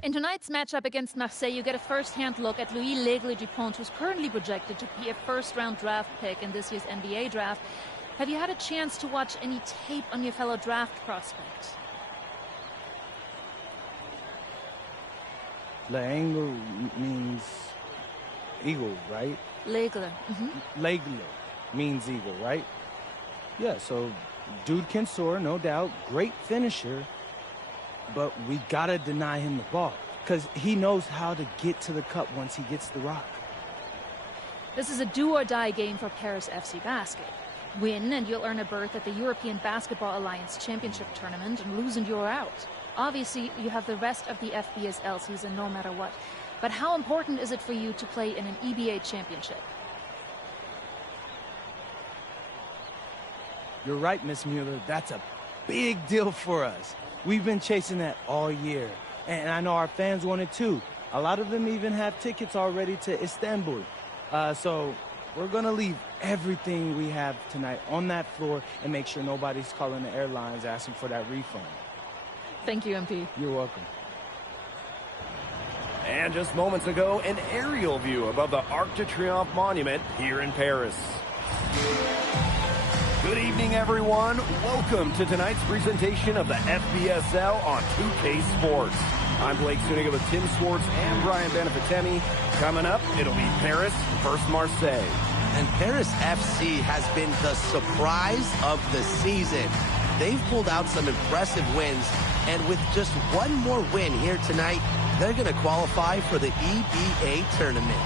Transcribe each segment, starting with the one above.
In tonight's matchup against Marseille, you get a first-hand look at Louis L'Aigle-Dupont, who's currently projected to be a first-round draft pick in this year's NBA draft. Have you had a chance to watch any tape on your fellow draft prospect? L'Aigle means eagle, right? L'Aigle. L'Aigle means eagle, right? Yeah, so dude can soar, no doubt. Great finisher. But we gotta deny him the ball, because he knows how to get to the cup once he gets the rock. This is a do-or-die game for Paris FC Basket. Win, and you'll earn a berth at the European Basketball Alliance Championship Tournament, and lose and you're out. Obviously, you have the rest of the FBSL season no matter what. But how important is it for you to play in an EBA championship? You're right, Miss Mueller. That's a big deal for us. We've been chasing that all year, and I know our fans want it too. A lot of them even have tickets already to Istanbul. So we're gonna leave everything we have tonight on that floor and make sure nobody's calling the airlines asking for that refund. Thank you, MP. You're welcome. And just moments ago, an aerial view above the Arc de Triomphe monument here in Paris. Good evening, everyone. Welcome to tonight's presentation of the FBSL on 2K Sports. I'm Blake Suniga with Tim Swartz and Brian Benefitemi. Coming up, it'll be Paris versus Marseille. And Paris FC has been the surprise of the season. They've pulled out some impressive wins, and with just one more win here tonight, they're going to qualify for the EBA tournament.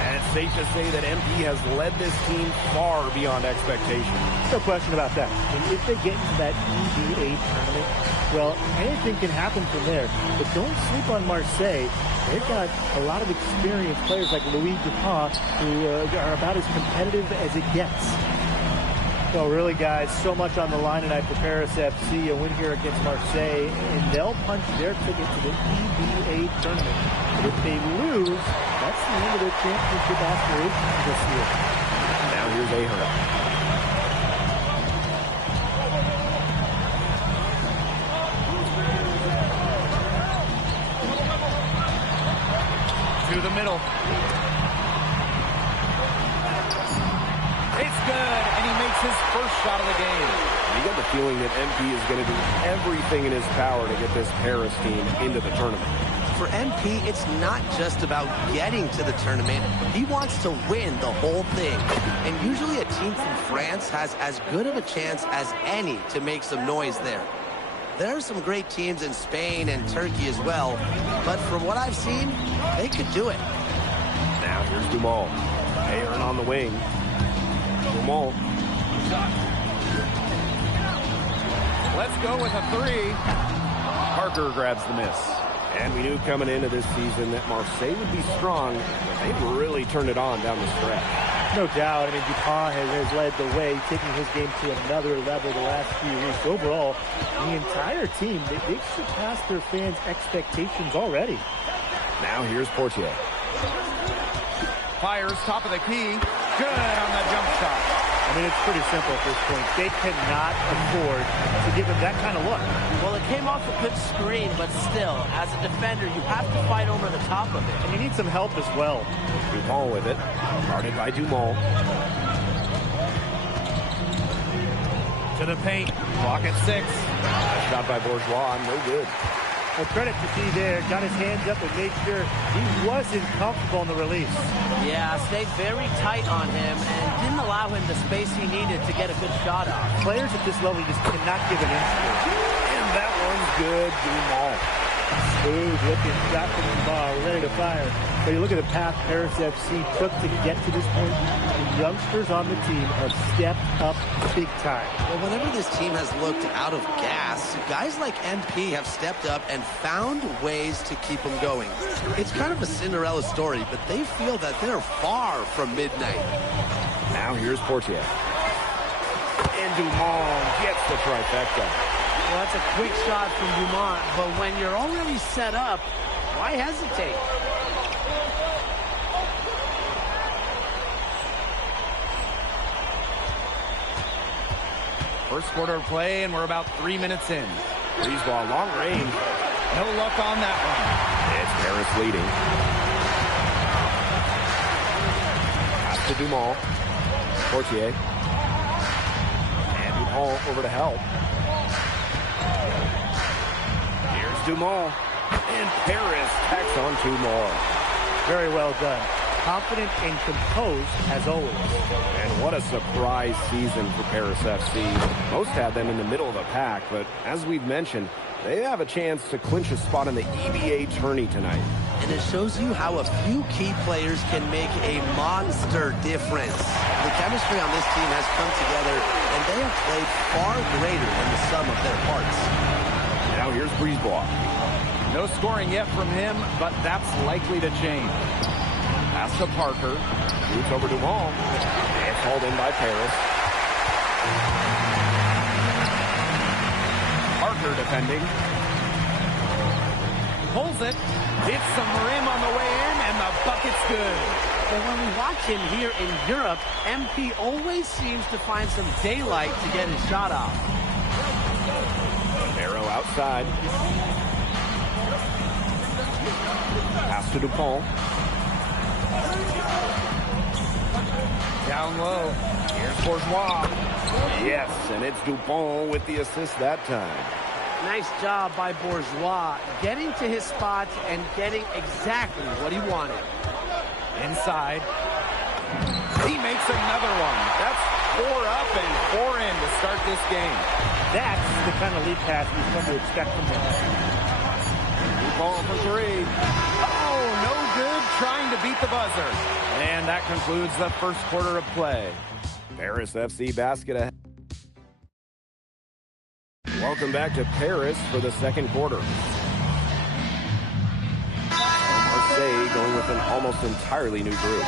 And it's safe to say that MP has led this team far beyond expectation. No question about that. I mean, if they get into that EBA tournament, well, anything can happen from there. But don't sleep on Marseille. They've got a lot of experienced players like Louis Dupont who are about as competitive as it gets. So really, guys, so much on the line tonight for Paris FC. A win here against Marseille, and they'll punch their ticket to the EBA tournament. But if they lose, that's the end of their championship aspirations this year. Now here's Ahern. To the middle. It's good, and he makes his first shot of the game. You get the feeling that MP is going to do everything in his power to get this Paris team into the tournament. For MP, it's not just about getting to the tournament. He wants to win the whole thing. And usually a team from France has as good of a chance as any to make some noise there. There are some great teams in Spain and Turkey as well, but from what I've seen, they could do it. Now here's Dumont. Ahern on the wing. Dumont. Let's go with a three. Parker grabs the miss. And we knew coming into this season that Marseille would be strong, but they've really turned it on down the stretch. No doubt. I mean, Dupont has led the way, taking his game to another level the last few weeks. Overall, the entire team, they've surpassed their fans' expectations already. Now here's Portier. Fires top of the key. Good on the jump shot. I mean, it's pretty simple at this point. They cannot afford to give him that kind of look. Well, it came off a good screen, but still, as a defender, you have to fight over the top of it. And you need some help as well. Dumont with it. Guarded by Dumont. To the paint. Clock at 6. Shot by Bourgeois. No good. Well, credit to D there. Got his hands up and made sure he wasn't comfortable in the release. Yeah, stayed very tight on him and didn't allow him the space he needed to get a good shot off. Players at this level just cannot give an inch. And that one's good. Dumont. Smooth looking shot from Dumont. Ready to fire. But you look at the path Paris FC took to get to this point. The youngsters on the team have stepped up big time. Well, whenever this team has looked out of gas, guys like MP have stepped up and found ways to keep them going. It's kind of a Cinderella story, but they feel that they're far from midnight. Now here's Portier. And Dumont gets the trifecta. Well, that's a quick shot from Dumont, but when you're already set up, why hesitate? First quarter of play, and we're about 3 minutes in. Breeze ball, long range. No luck on that one. It's Paris leading. Pass to Dumont. Portier. And Dumont over to help. Here's Dumont. And Paris tacks on 2 more. Very well done. Confident and composed as always. And what a surprise season for Paris FC. Most had them in the middle of the pack, but as we've mentioned, they have a chance to clinch a spot in the EBA tourney tonight. And it shows you how a few key players can make a monster difference. The chemistry on this team has come together, and they have played far greater than the sum of their parts. Now here's Brisebois. No scoring yet from him, but that's likely to change. Pass to Parker. Shoots over Dumont. And called in by Paris. Parker defending. Pulls it. Hits some rim on the way in, and the bucket's good. But when we watch him here in Europe, MP always seems to find some daylight to get his shot off. Arrow outside. Pass to Dupont. Down low. Here's Bourgeois. Yes, and it's Dupont with the assist that time. Nice job by Bourgeois, getting to his spots and getting exactly what he wanted. Inside. He makes another one. That's 4 up and 4 in to start this game. That's the kind of lead pass we've come to expect from him. Ball for 3. Oh, no good, trying to beat the buzzer. And that concludes the first quarter of play. Paris FC basket ahead. Welcome back to Paris for the second quarter. Marseille going with an almost entirely new group.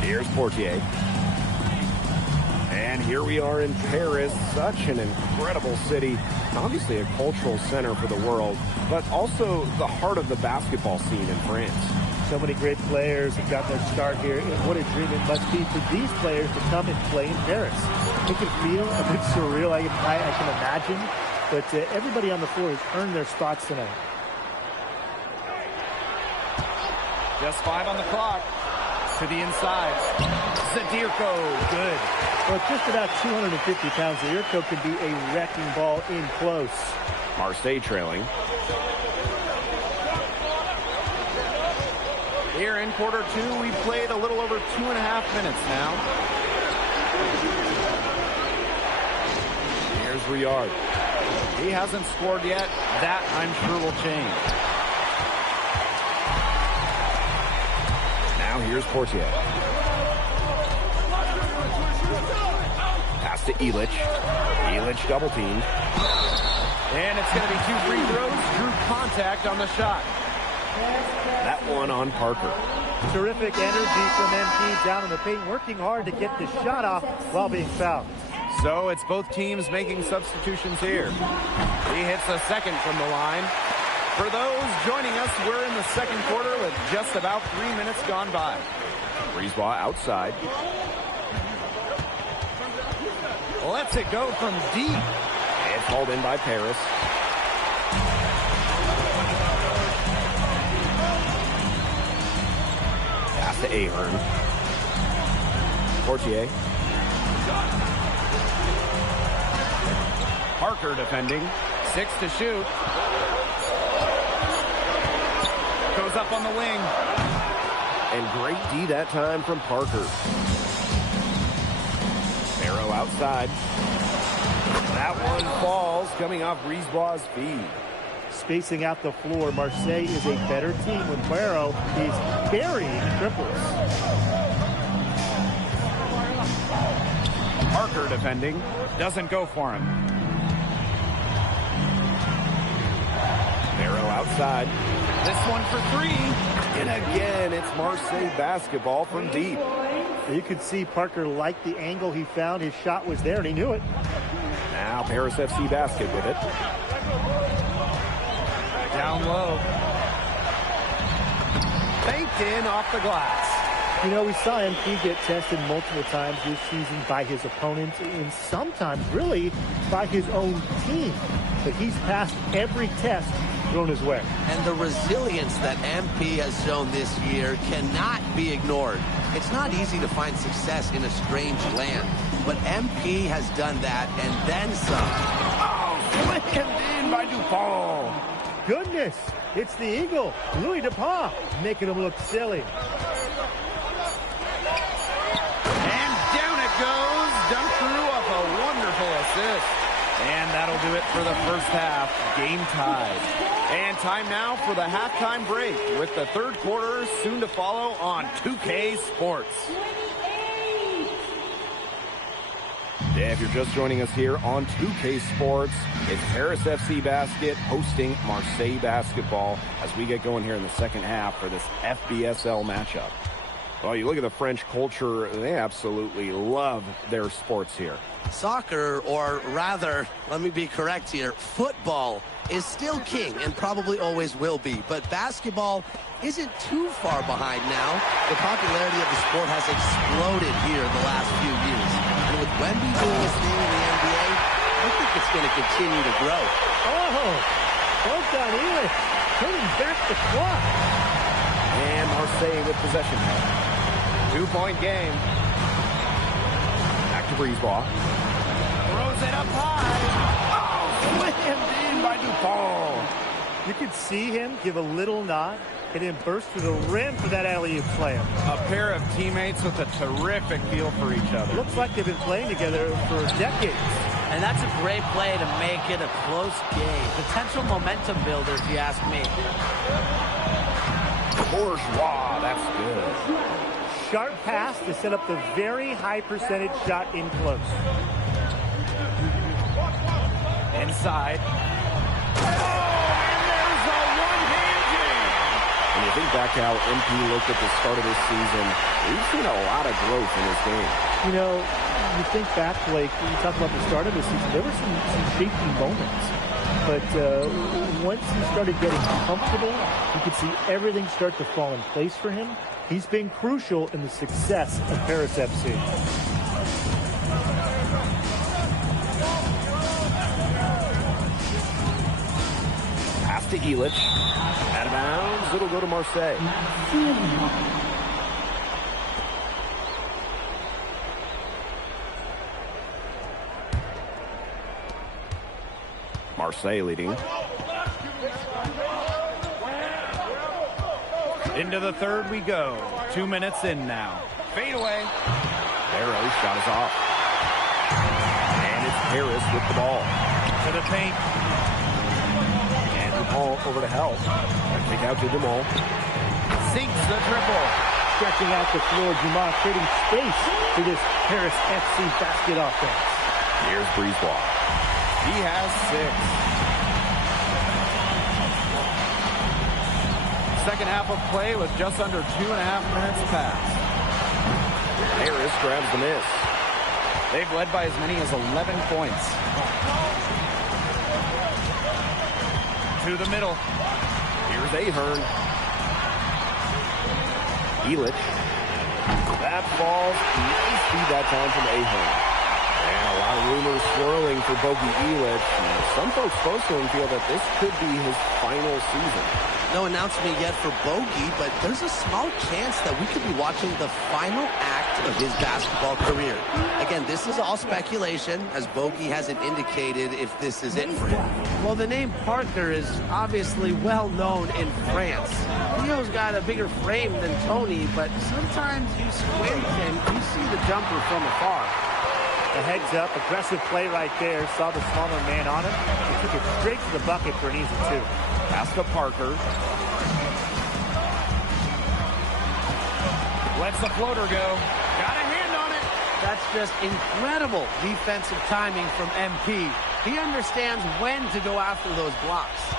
Here's Portier. And here we are in Paris, such an incredible city. Obviously a cultural center for the world, but also the heart of the basketball scene in France. So many great players have got their start here, and what a dream it must be for these players to come and play in Paris. It can feel a bit surreal, I can imagine, but everybody on the floor has earned their spots tonight. Just 5 on the clock. To the inside. Zadirko, good. Well, just about 250 pounds, Zadirko can be a wrecking ball in close. Marseille trailing. Here in quarter 2, we played a little over 2.5 minutes now. Here's Riyard. He hasn't scored yet. That, I'm sure, will change. Now here's Portier. Pass to Illich. Illich double teamed. And it's going to be 2 free throws. Drew contact on the shot. That one on Parker. Terrific energy from MP down in the paint, working hard to get the shot off while being fouled. So it's both teams making substitutions here. He hits a second from the line. For those joining us, we're in the second quarter with just about 3 minutes gone by. Brisebois outside. Lets it go from deep. It's hauled in by Paris. Pass to Ahern. Portier. Parker defending. 6 to shoot. Goes up on the wing. And great D that time from Parker. Barrow outside. That one falls, coming off Brisebois' feed. Spacing out the floor, Marseille is a better team when Barrow is burying triples. Parker defending. Doesn't go for him. Barrow outside. This one for 3. And again, it's Marseille basketball from deep. You could see Parker liked the angle he found. His shot was there, and he knew it. Now Paris FC basket with it. Down low. Banked in off the glass. You know, we saw MP get tested multiple times this season by his opponents and sometimes really by his own team. But he's passed every test thrown his way. And the resilience that MP has shown this year cannot be ignored. It's not easy to find success in a strange land, but MP has done that and then some. Oh, slammed in by DuPont. Goodness, it's the Eagle, Louis DuPont, making him look silly. And down it goes. Dunk through off a wonderful assist. And that'll do it for the first half. Game tied. And time now for the halftime break with the third quarter soon to follow on 2K Sports. Yeah, if you're just joining us here on 2K Sports, it's Paris FC Basket hosting Marseille Basketball as we get going here in the second half for this FBSL matchup. Well, you look at the French culture, they absolutely love their sports here. Soccer, or rather, let me be correct here, football is still king and probably always will be. But basketball isn't too far behind now. The popularity of the sport has exploded here in the last few years. And with Wemby doing his thing in the NBA, I think it's going to continue to grow. Oh, Bogdan Ilic turning back the clock. And Marseille with possession. 2-point game. Back to Brisebois. Throws it up high. Oh, slammed in by DuPont. You could see him give a little nod and then burst to the rim for that alley-oop slam. A pair of teammates with a terrific feel for each other. Looks like they've been playing together for decades. And that's a great play to make it a close game. Potential momentum builder, if you ask me. Bourgeois, that's good. Sharp pass to set up the very high percentage shot in close. Inside. Oh, and there's a one-hand jam. When you think back how MP looked at the start of this season, we've seen a lot of growth in his game. You know, you think back, Blake, you talk about the start of the season, there were some shaky moments. But once he started getting comfortable, you could see everything start to fall in place for him. He's been crucial in the success of Paris FC. Pass to Ilic. Out of bounds. It'll go to Marseille. Marseille leading. Into the third we go. 2 minutes in now. Fade away. Barrow's shot is off. And it's Harris with the ball. To the paint. And DuPont over to help. Kick out to Dumont. Sinks the triple. Stretching out the floor, Dumont creating space for this Paris FC basket offense. Here's Brisebois. He has 6. Second half of play with just under 2.5 minutes passed. Harris grabs the miss. They've led by as many as 11 points. To the middle. Here's Ahern. Ilic. That falls. Nice feed that time from Ahern. And a lot of rumors swirling for Bogey Ilic. Some folks close to him feel that this could be his final season. No announcement yet for Bogey, but there's a small chance that we could be watching the final act of his basketball career. Again, this is all speculation, as Bogey hasn't indicated if this is it for him. Well, the name Parker is obviously well known in France. Leo's got a bigger frame than Tony, but sometimes you squint and you see the jumper from afar. A heads up, aggressive play right there. Saw the smaller man on him. He took it straight to the bucket for an easy two. Pass to Parker. Lets the floater go. Got a hand on it. That's just incredible defensive timing from MP. He understands when to go after those blocks.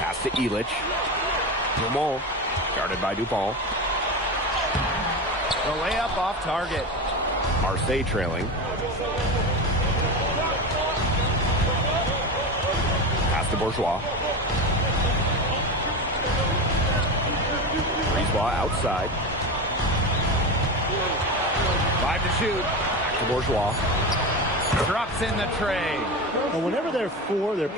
Pass to Ilic. Dumont. Guarded by DuPont. The layup off target. Marseille trailing. Pass to Bourgeois. Brisebois outside. 5 to shoot. Back to Bourgeois. Drops in the tray. Well, whenever their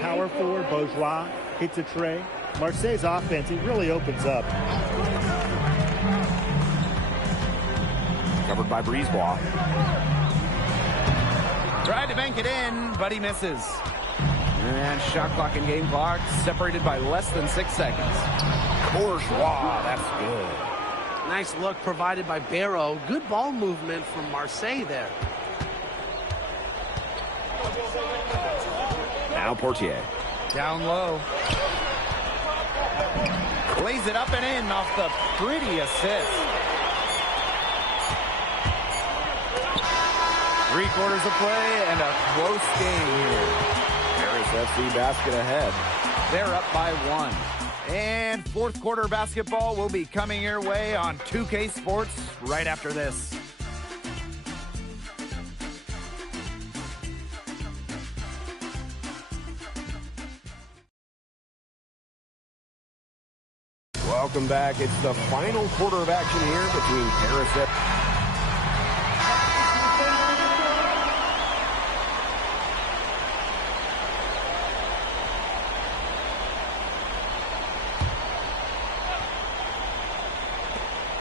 power forward, Bourgeois, hits a tray, Marseille's offense, it really opens up. Covered by Brisebois. Tried to bank it in, but he misses. And shot clock and game clock separated by less than 6 seconds. Bourgeois, that's good. Nice look provided by Barrow. Good ball movement from Marseille there. Now Portier. Down low. Lays it up and in off the pretty assist. 3/4 of play and a close game here. Paris FC basket ahead. They're up by 1. And fourth quarter basketball will be coming your way on 2K Sports right after this. Welcome back. It's the final quarter of action here between Paris FC.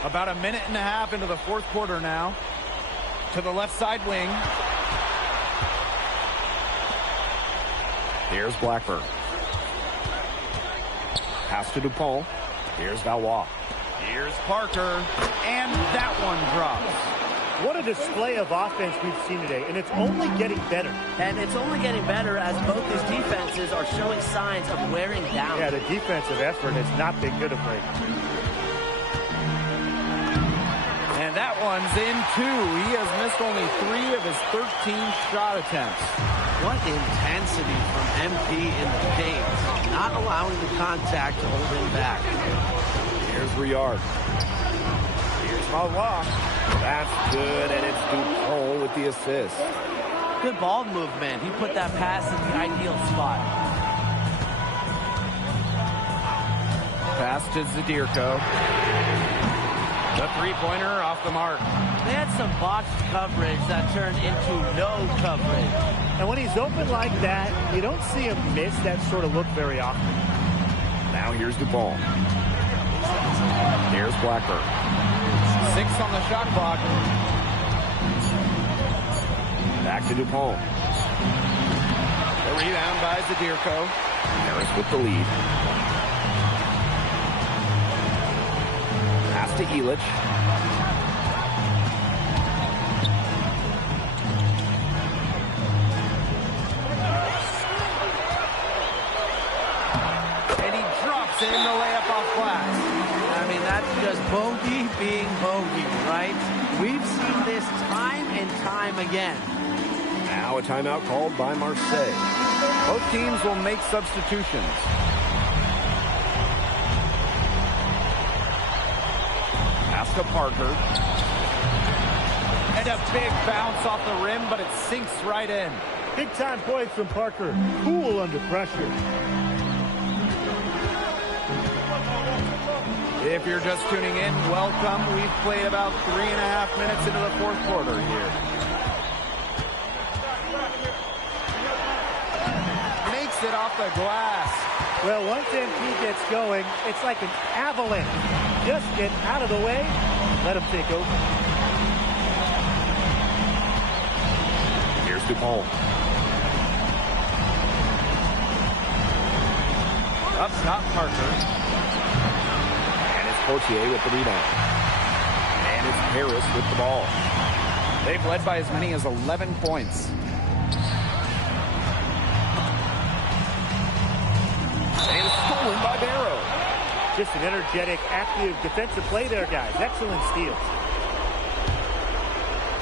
About a minute and a half into the fourth quarter now. To the left side wing. Here's Blackburn. Pass to Dupont. Here's Valois. Here's Parker. And that one drops. What a display of offense we've seen today, and it's only getting better. And it's only getting better as both these defenses are showing signs of wearing down. Yeah, the defensive effort has not been good of late. And that one's in 2. He has missed only 3 of his 13 shot attempts. What intensity from MP in the paint. Not allowing the contact to hold him back. Here's Riard. Here's Valois. That's good, and it's Dupont with the assist. Good ball movement. He put that pass in the ideal spot. Pass to Zadirko. The three-pointer off the mark. They had some botched coverage that turned into no coverage. And when he's open like that, you don't see him miss that sort of look very often. Now here's Dupont. Here's Blackburn. 6 on the shot clock. Back to Dupont. The rebound by Zadirko. Paris with the lead. Pass to Elich. And he drops in the layup off glass. I mean, that's just bogey being bogey, right? We've seen this time and time again. Now a timeout called by Marseille. Both teams will make substitutions. Pass to Parker. And a big bounce off the rim, but it sinks right in. Big time points from Parker. Cool under pressure. If you're just tuning in, welcome. We've played about 3.5 minutes into the fourth quarter here. Makes it off the glass. Well, once MP gets going, it's like an avalanche. Just get out of the way. Let him take over. Here's Dupont. Up top, Parker. Portier with the rebound. And it's Paris with the ball. They've led by as many as 11 points. And stolen by Barrow. Just an energetic, active defensive play there, guys. Excellent steals.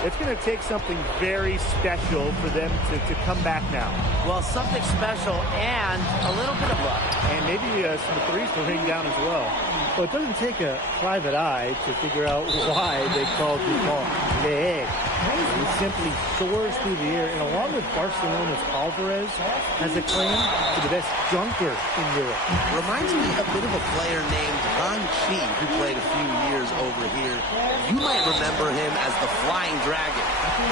It's going to take something very special for them to come back now. Well, something special and a little bit of luck. And maybe some threes to ring down as well. Well, it doesn't take a private eye to figure out why they called Dupont the egg. He simply soars through the air, and along with Barcelona's Alvarez, has a claim to the best dunker in Europe. Reminds me a bit of a player named Han Chi, who played a few years over here. You might remember him as the Flying Dragon.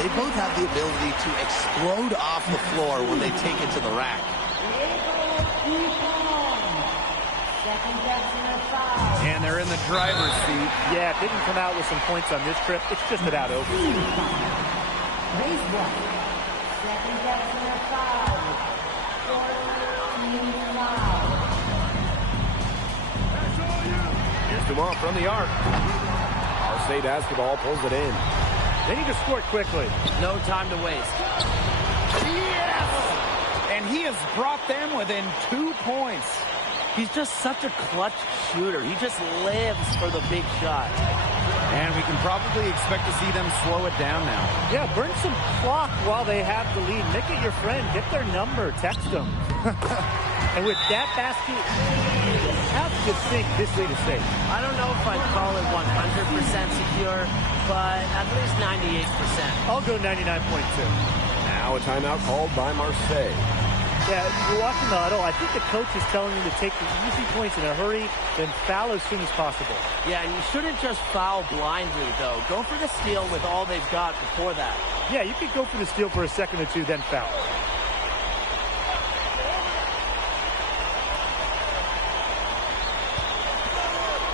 They both have the ability to explode off the floor when they take it to the rack. And they're in the driver's seat. Yeah, didn't come out with some points on this trip. It's just about over. Here's Dumont from the arc. Marseille basketball pulls it in. They need to score quickly. No time to waste. Yes! And he has brought them within 2 points. He's just such a clutch shooter. He just lives for the big shot. And we can probably expect to see them slow it down now. Yeah, burn some clock while they have the lead. Make it your friend. Get their number. Text them. And with that basket, you have to think this way to safe. I don't know if I'd call it 100% secure, but at least 98%. I'll go 99.2. Now a timeout called by Marseille. Yeah, you're watching the huddle. I think the coach is telling you to take the easy points in a hurry, then foul as soon as possible. Yeah, and you shouldn't just foul blindly, though. Go for the steal with all they've got before that. Yeah, you could go for the steal for a second or two, then foul.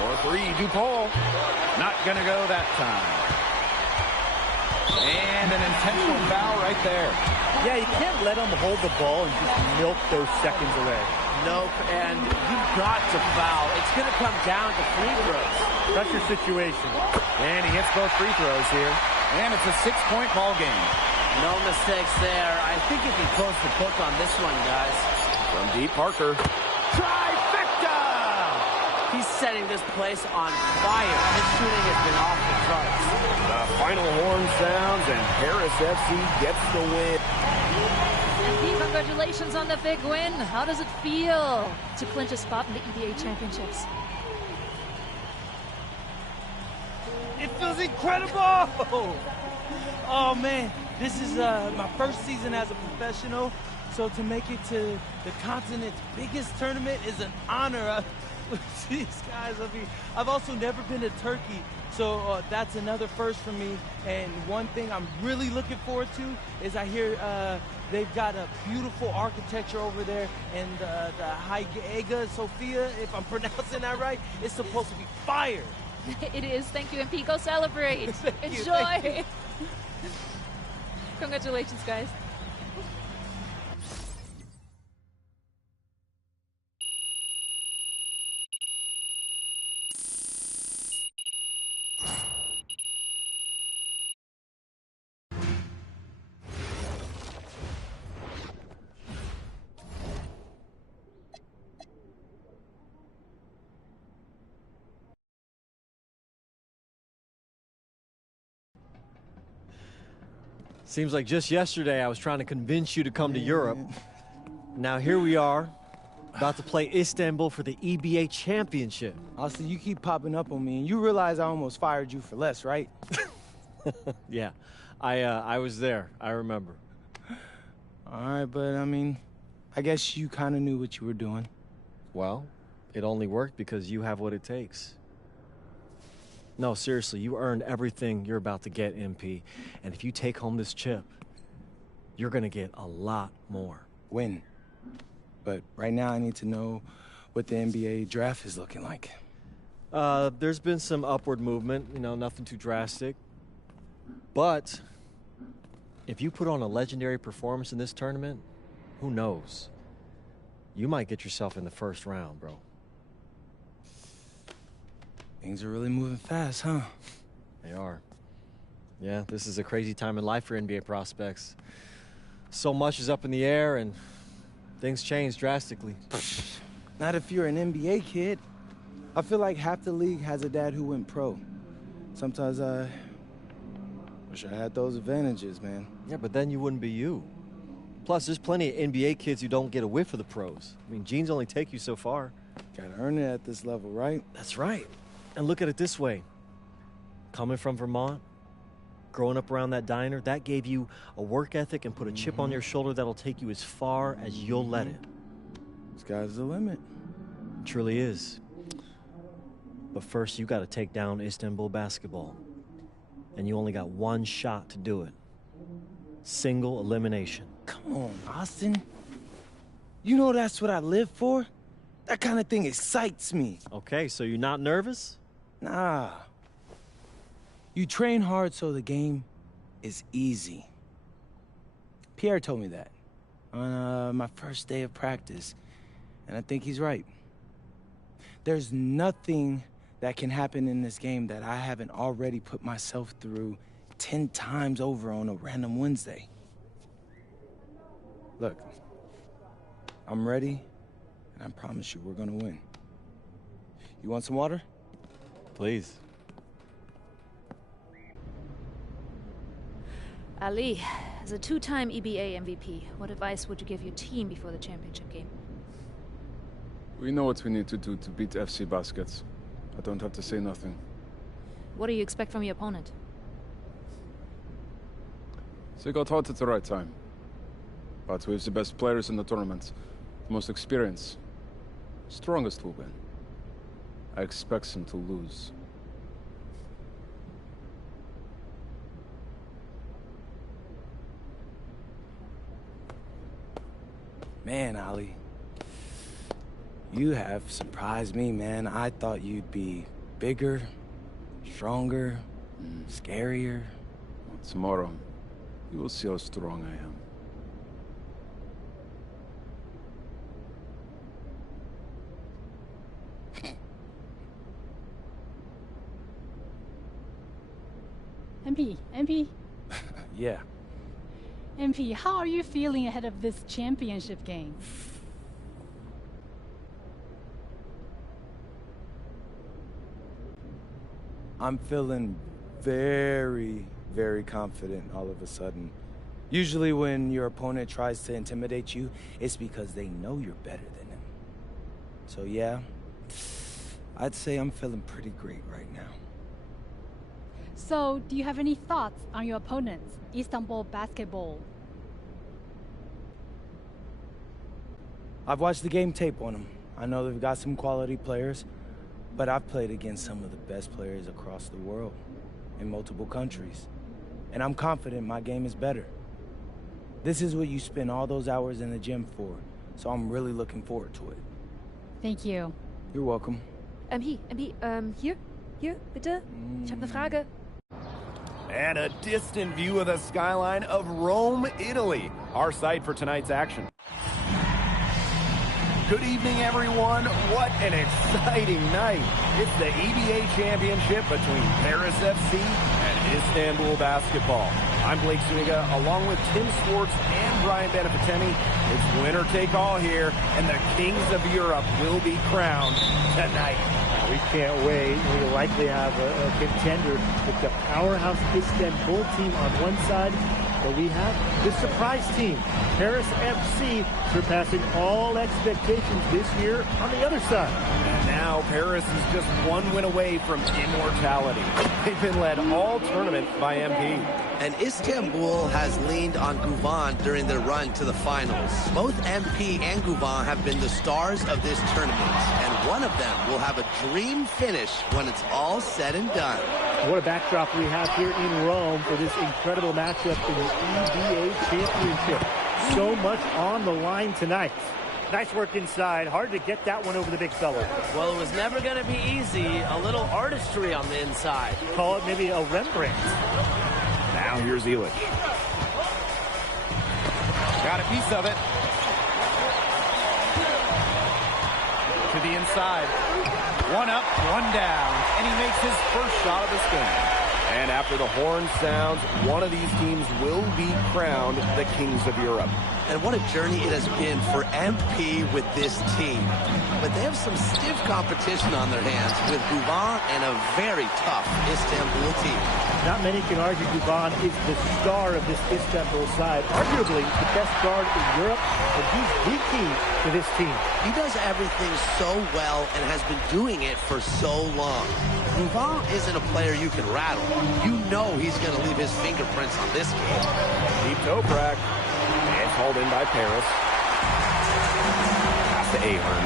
For three, Dupont. Not going to go that time. And an intentional foul right there. Yeah, you can't let them hold the ball and just milk those seconds away. Nope, and you've got to foul. It's going to come down to free throws. Pressure situation. And he hits both free throws here. And it's a 6-point ball game. No mistakes there. I think you can close the book on this one, guys. From deep, Parker. Trifecta! He's setting this place on fire. His shooting has been off the charts. The final horn sounds, and Paris FC gets the win. And Pete, congratulations on the big win. How does it feel to clinch a spot in the EBA Championships? It feels incredible! Oh, man. This is my first season as a professional, so to make it to the continent's biggest tournament is an honor. These guys, I mean, I've also never been to Turkey, so that's another first for me. And one thing I'm really looking forward to is I hear they've got a beautiful architecture over there, and the Hagia Sophia, if I'm pronouncing that right, is supposed to be fire. It is. Thank you, MP. Go celebrate. Thank you, Enjoy. thank you. Congratulations, guys. Seems like just yesterday I was trying to convince you to come to Europe. Now here we are, about to play Istanbul for the EBA Championship. Austin, you keep popping up on me, and you realize I almost fired you for less, right? Yeah, I was there. I remember. All right, but I mean, I guess you kind of knew what you were doing. Well, it only worked because you have what it takes. No, seriously, you earned everything you're about to get, MP. And if you take home this chip, you're going to get a lot more. Win. But right now I need to know what the NBA draft is looking like. There's been some upward movement, nothing too drastic. But if you put on a legendary performance in this tournament, who knows? You might get yourself in the first round, bro. Things are really moving fast, huh? They are. Yeah, this is a crazy time in life for NBA prospects. So much is up in the air, and things change drastically. Not if you're an NBA kid. I feel like half the league has a dad who went pro. Sometimes Wish I had those advantages, man. Yeah, but then you wouldn't be you. Plus, there's plenty of NBA kids who don't get a whiff of the pros. I mean, genes only take you so far. Gotta earn it at this level, right? That's right. And look at it this way. Coming from Vermont, growing up around that diner, that gave you a work ethic and put a chip on your shoulder that'll take you as far as you'll let it. Sky's the limit. It truly is. But first, you got to take down Istanbul basketball. And you only got one shot to do it. Single elimination. Come on, Austin. You know that's what I live for? That kind of thing excites me. Okay, so you're not nervous? Nah. You train hard so the game is easy. Pierre told me that on my first day of practice, and I think he's right. There's nothing that can happen in this game that I haven't already put myself through 10 times over on a random Wednesday. Look, I'm ready, and I promise you we're gonna win. You want some water? Please. Ali, as a two-time EBA MVP, what advice would you give your team before the championship game? We know what we need to do to beat FC Baskets. I don't have to say nothing. What do you expect from your opponent? They got hot at the right time. But we have the best players in the tournament, the most experience, strongest will win. I expect them to lose. Man, Ali, you have surprised me, man. I thought you'd be bigger, stronger, scarier. Well, tomorrow, you will see how strong I am. MP. Yeah. MP, how are you feeling ahead of this championship game? I'm feeling very, very confident all of a sudden. Usually when your opponent tries to intimidate you, it's because they know you're better than them. So yeah, I'd say I'm feeling pretty great right now. So, do you have any thoughts on your opponents, Istanbul basketball? I've watched the game tape on them. I know they've got some quality players, but I've played against some of the best players across the world in multiple countries. And I'm confident my game is better. This is what you spend all those hours in the gym for, so I'm really looking forward to it. Thank you. You're welcome. Hier, bitte. Ich habe eine Frage. And a distant view of the skyline of Rome, Italy, our site for tonight's action. Good evening, everyone. What an exciting night. It's the EBA championship between Paris FC and Istanbul basketball. I'm Blake Zuniga, along with Tim Swartz and Brian Benefitemi. It's winner take all here, and the kings of Europe will be crowned tonight. We can't wait. We likely have a contender with the powerhouse Istanbul team on one side, but we have the surprise team, Paris FC, surpassing all expectations this year on the other side. And now Paris is just one win away from immortality. They've been led all tournament by MP. And Istanbul has leaned on Guvan during their run to the finals. Both MP and Guvan have been the stars of this tournament, and one of them will have a dream finish when it's all said and done. What a backdrop we have here in Rome for this incredible matchup in the EBA Championship. So much on the line tonight. Nice work inside. Hard to get that one over the big fella. Well, it was never going to be easy. A little artistry on the inside. Call it maybe a Rembrandt. Now here's Elic. Got a piece of it. To the inside. One up, one down. And he makes his first shot of this game. And after the horn sounds, one of these teams will be crowned the Kings of Europe. And what a journey it has been for MP with this team. But they have some stiff competition on their hands with Guban and a very tough Istanbul team. Not many can argue Guban is the star of this Istanbul side. Arguably the best guard in Europe, and he's the key to this team. He does everything so well and has been doing it for so long. Guban isn't a player you can rattle. You know he's going to leave his fingerprints on this game. Deep Toprak. It's hauled in by Paris. Pass to Ahern.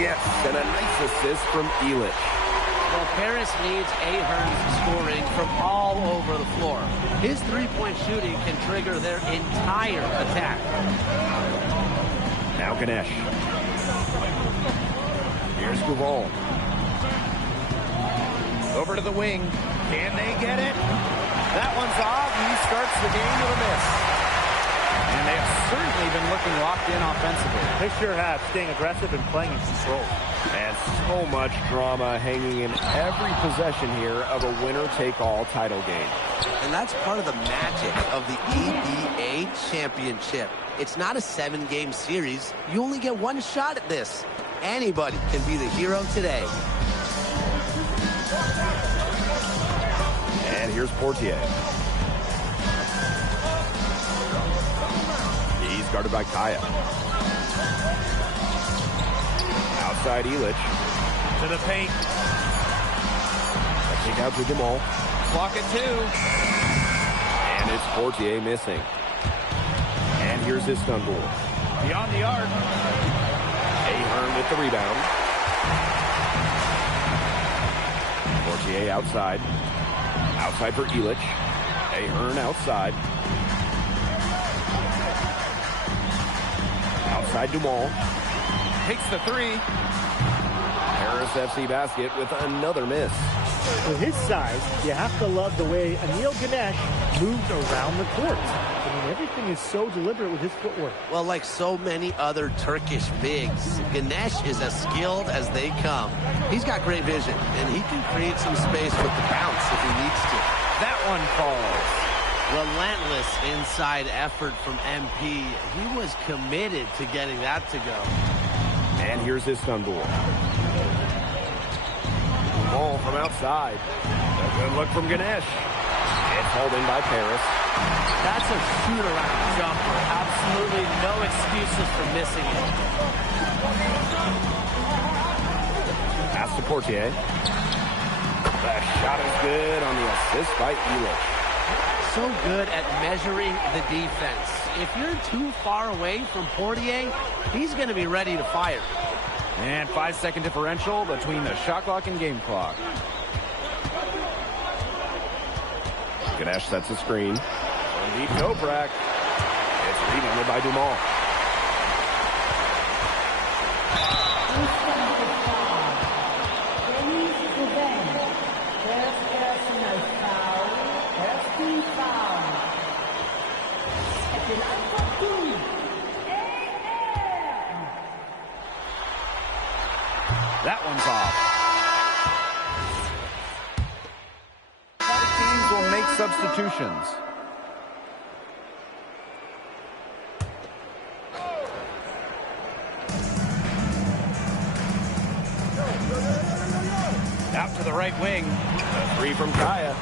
Yes, and a nice assist from Illich. Well, Paris needs Ahern's scoring from all over the floor. His three-point shooting can trigger their entire attack. Now Ganesh. Here's Guval. Over to the wing. Can they get it? That one's off. He starts the game with a miss. And they have certainly been looking locked in offensively. They sure have, staying aggressive and playing in control. And so much drama hanging in every possession here of a winner-take-all title game. And that's part of the magic of the EBA championship. It's not a 7-game series. You only get one shot at this. Anybody can be the hero today. And here's Portier. He's guarded by Kaya. Outside Illich. To the paint. A kick out to Jamal. Clock at 2. And it's Portier missing. And here's Istanbul. Beyond the arc. Ahern with the rebound. Portier outside. Outside for Illich. Ahern outside. Outside Dumal. Takes the 3. Paris FC basket with another miss. With his size, you have to love the way Anil Ganesh moved around the court. I mean, everything is so deliberate with his footwork. Well, like so many other Turkish bigs, Ganesh is as skilled as they come. He's got great vision, and he can create some space with the bounce if he needs to. That one falls. Relentless inside effort from MP. He was committed to getting that to go. And here's Istanbul. Ball from outside. A good look from Ganesh. It's hauled in by Paris. That's a shoot-around jumper. Absolutely no excuses for missing it. Pass to Portier. The shot is good on the assist by Illich. So good at measuring the defense. If you're too far away from Portier, he's going to be ready to fire. And 5-second differential between the shot clock and game clock. Ganesh sets a screen. From deep Toprak. It's rebounded by Dumal. That one's off. Teams will make substitutions. Out to the right wing. A 3 from Kaya.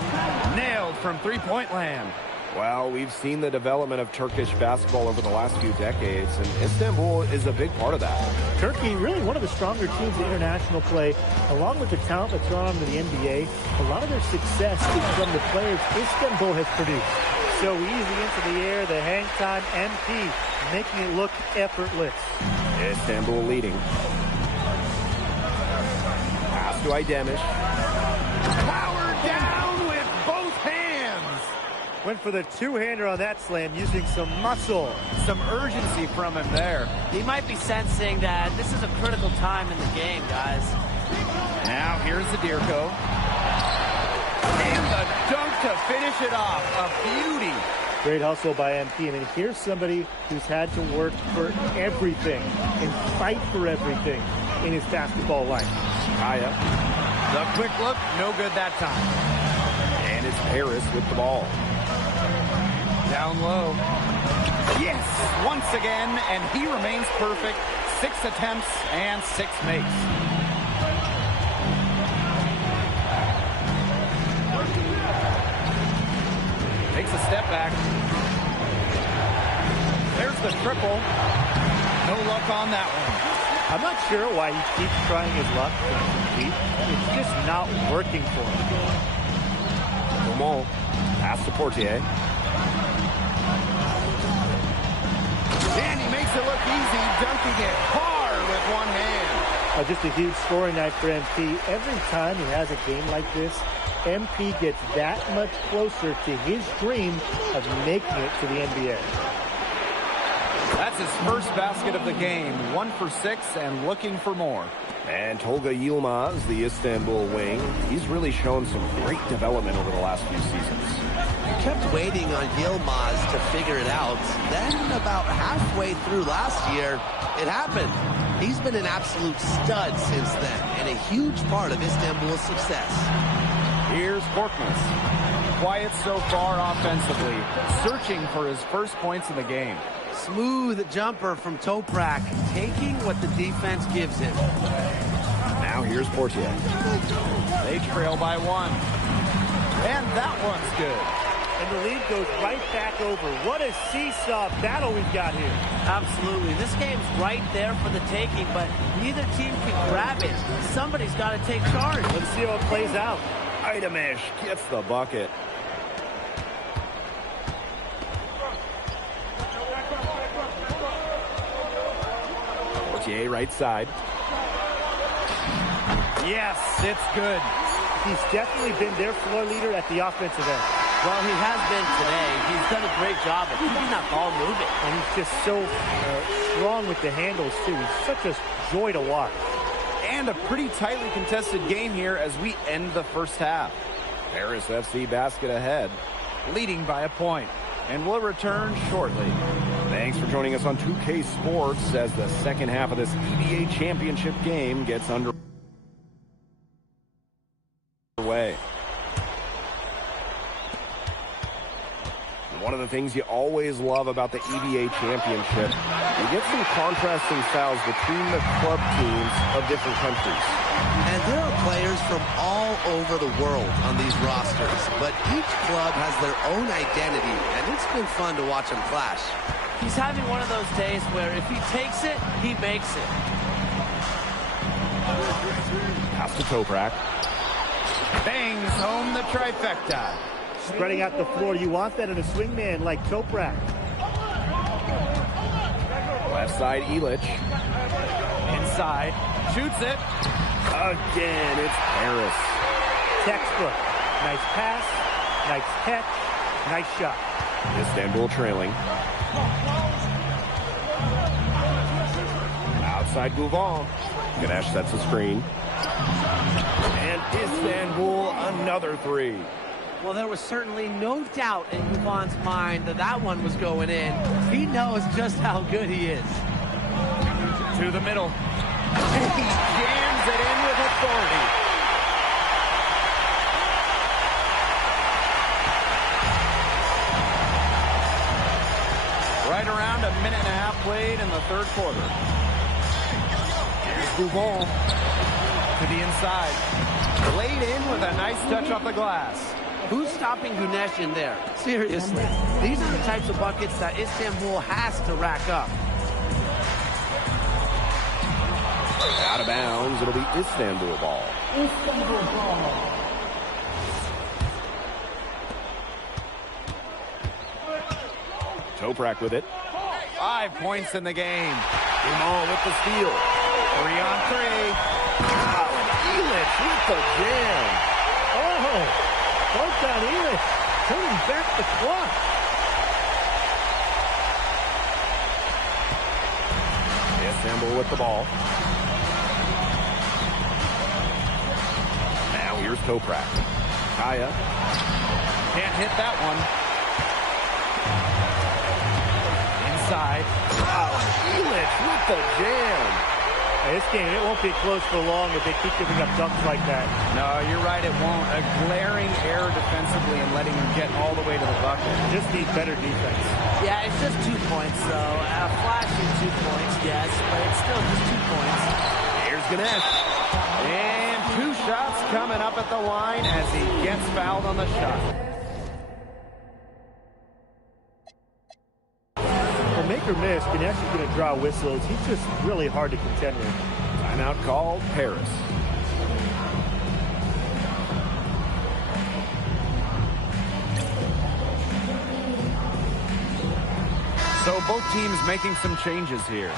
Nailed from three-point land. Well, we've seen the development of Turkish basketball over the last few decades, and Istanbul is a big part of that. Turkey, really one of the stronger teams in international play, along with the talent that's gone on to the NBA. A lot of their success is from the players Istanbul has produced. So easy into the air, the hang time, MP, making it look effortless. Istanbul leading. Pass to Aydemir. Power down with both hands. Went for the two-hander on that slam, using some muscle. Some urgency from him there. He might be sensing that this is a critical time in the game, guys. Now here's the Dirko. And the dunk to finish it off. A beauty. Great hustle by MP. I mean, here's somebody who's had to work for everything and fight for everything in his basketball life. Kaya. The quick look, no good that time. And it's Paris with the ball. Down low. Yes, once again, and he remains perfect. 6 attempts and 6 makes. Takes a step back. There's the triple. No luck on that one. I'm not sure why he keeps trying his luck to compete. It's just not working for him. Beaumont, pass to Portier. And he makes it look easy, dunking it hard with one hand. Just a huge scoring night for MP. Every time he has a game like this, MP gets that much closer to his dream of making it to the NBA. That's his first basket of the game. 1 for 6 and looking for more. And Tolga Yilmaz, the Istanbul wing, he's really shown some great development over the last few seasons. Kept waiting on Yilmaz to figure it out. Then about halfway through last year, it happened. He's been an absolute stud since then and a huge part of Istanbul's success. Here's Korkmaz. Quiet so far offensively, searching for his first points in the game. Smooth jumper from Toprak, taking what the defense gives him. Now here's Portier. They trail by 1. And that one's good. And the lead goes right back over. What a seesaw battle we've got here. Absolutely. This game's right there for the taking, but neither team can grab it. Somebody's got to take charge. Let's see how it plays out. Idamish gets the bucket. Portier right side. Yes, it's good. He's definitely been their floor leader at the offensive end. Well, he has been today. He's done a great job of keeping that ball moving. And he's just so strong with the handles, too. He's such a joy to watch. And a pretty tightly contested game here as we end the first half. Paris FC basket ahead. Leading by a point. And we'll return shortly. Thanks for joining us on 2K Sports as the second half of this EBA championship game gets underway. One of the things you always love about the EBA championship, you get some contrasting styles between the club teams of different countries. And there are players from all over the world on these rosters, but each club has their own identity, and it's been fun to watch them clash. He's having one of those days where if he takes it, he makes it. Pass to Toprak. Bangs home the trifecta. Spreading out the floor. You want that in a swingman like Toprak. Left side, Ilic. Inside. Shoots it. Again, it's Paris. Textbook. Nice pass. Nice catch. Nice shot. Istanbul trailing. Outside Gouvan. Ganesh sets a screen. And Istanbul another 3. Well, there was certainly no doubt in Gouvan's mind that that one was going in. He knows just how good he is. To the middle. He jams it in with authority. Right around a minute and a half played in the third quarter. Here's Gouvan to the inside. Laid in with a nice touch off the glass. Who's stopping Ganesh in there? Seriously. These are the types of buckets that Istanbul has to rack up. Out of bounds, it'll be Istanbul ball. Toprak with it. 5 points in the game. Beaumont with the steal. 3 on 3. Wow, Ilic with the jam. Oh! Bogdan Ilic turning back the clock. Istanbul with the ball. Now here's Toprak. Kaya. Can't hit that one. Inside. Wow, Ilic with the jam. This game, it won't be close for long if they keep giving up dunks like that. No, you're right, it won't. A glaring error defensively and letting him get all the way to the bucket. Just need better defense. Yeah, it's just 2 points, though. Flashing 2 points, yes, but it's still just 2 points. Here's Ganesh. And 2 shots coming up at the line as he gets fouled on the shot. Well, make or miss, Ganesh is going to draw whistles. He's just really hard to contend with. Timeout called, Paris. So both teams making some changes here.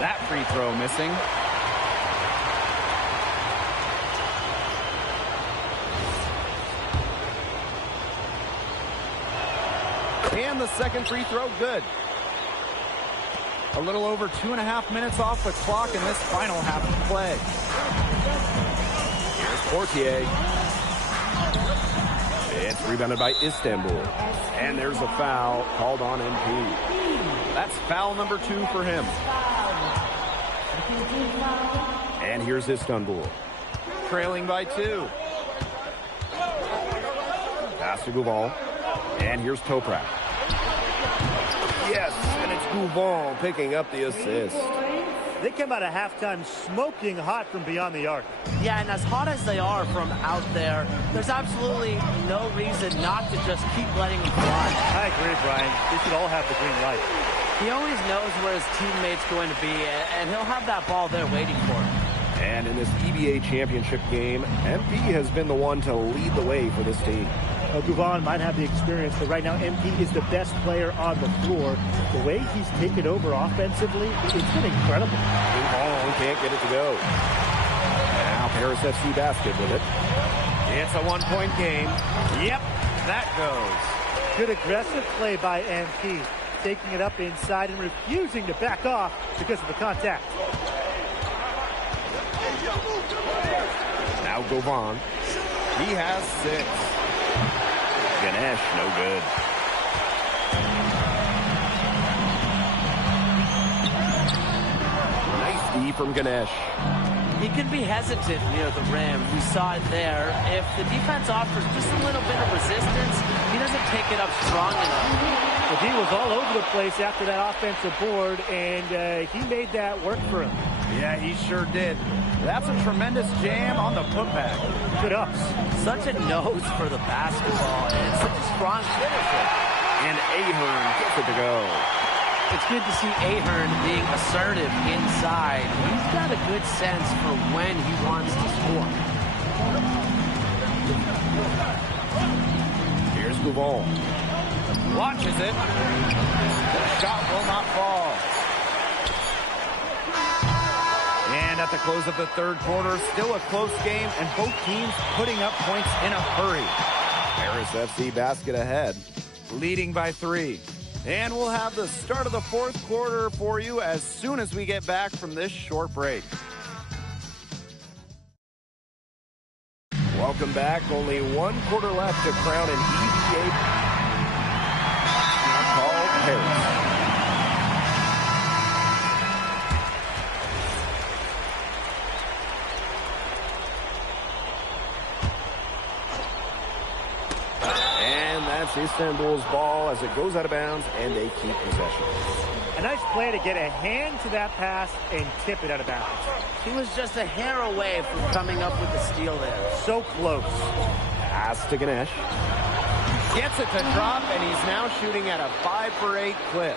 That free throw missing. And the second free throw, good. A little over 2.5 minutes off the clock in this final half of play. Here's Portier. It's rebounded by Istanbul. And there's a foul called on MP. That's foul number 2 for him. And here's Istanbul. Trailing by 2. Pass to Gouval. And here's Toprak. Yes, and it's Gouval picking up the assist. They came out of halftime smoking hot from beyond the arc. Yeah, and as hot as they are from out there, there's absolutely no reason not to just keep letting them fly. I agree, Brian. They should all have the green light. He always knows where his teammate's going to be, and he'll have that ball there waiting for him. And in this EBA championship game, MP has been the one to lead the way for this team. Gouval might have the experience, but right now MP is the best player on the floor. The way he's taken over offensively, it's been incredible. Gouval can't get it to go. Now Paris FC basket with it. It's a 1-point game. Yep, that goes. Good aggressive play by MP, taking it up inside and refusing to back off because of the contact. Now Govan. He has 6. Ganesh, no good. Nice D from Ganesh. He can be hesitant near the rim. We saw it there. If the defense offers just a little bit of resistance, he doesn't take it up strong enough. The D was all over the place after that offensive board, and he made that work for him. Yeah, he sure did. That's a tremendous jam on the putback. Good ups. Such a nose for the basketball, and such a strong finisher. And Ahern gets it to go. It's good to see Ahern being assertive inside. He's got a good sense for when he wants to score. Here's Gouval. Launches it. The shot will not fall. And at the close of the third quarter, still a close game, and both teams putting up points in a hurry. Paris FC basket ahead. Leading by 3. And we'll have the start of the fourth quarter for you as soon as we get back from this short break. Welcome back. Only 1 quarter left to crown an EBA called Paris. Istanbul's ball as it goes out of bounds, and they keep possession. A nice play to get a hand to that pass and tip it out of bounds. He was just a hair away from coming up with the steal there. So close. Pass to Ganesh. Gets it to drop, and he's now shooting at a 5 for 8 clip.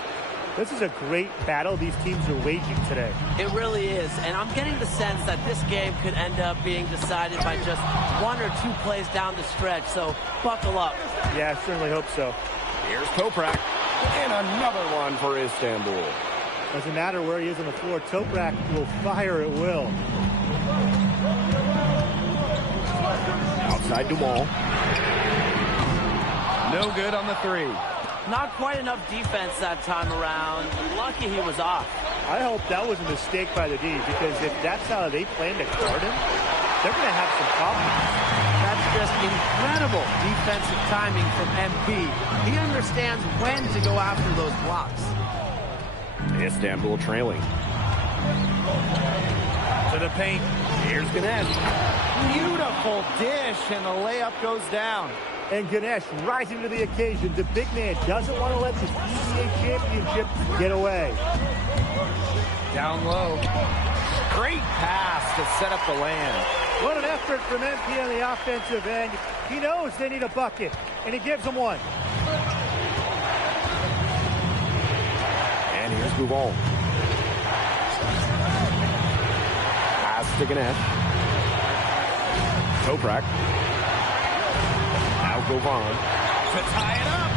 This is a great battle these teams are waging today. It really is, and I'm getting the sense that this game could end up being decided by just 1 or 2 plays down the stretch, so buckle up. Yeah, I certainly hope so. Here's Toprak, and another one for Istanbul. Doesn't matter where he is on the floor, Toprak will fire at will. Outside Dumont. No good on the 3. Not quite enough defense that time around. Lucky he was off. I hope that was a mistake by the D, because if that's how they plan to guard him, they're going to have some problems. That's just incredible defensive timing from MP. He understands when to go after those blocks. Istanbul trailing. To the paint. Here's Ganesh. Beautiful dish, and the layup goes down. And Ganesh rising to the occasion. The big man doesn't want to let this EBA championship get away. Down low. Great pass to set up the land. What an effort from MP on the offensive end. He knows they need a bucket, and he gives them one. And here's Gouval. Pass to Ganesh. Toprak. Now Govan. To tie it up.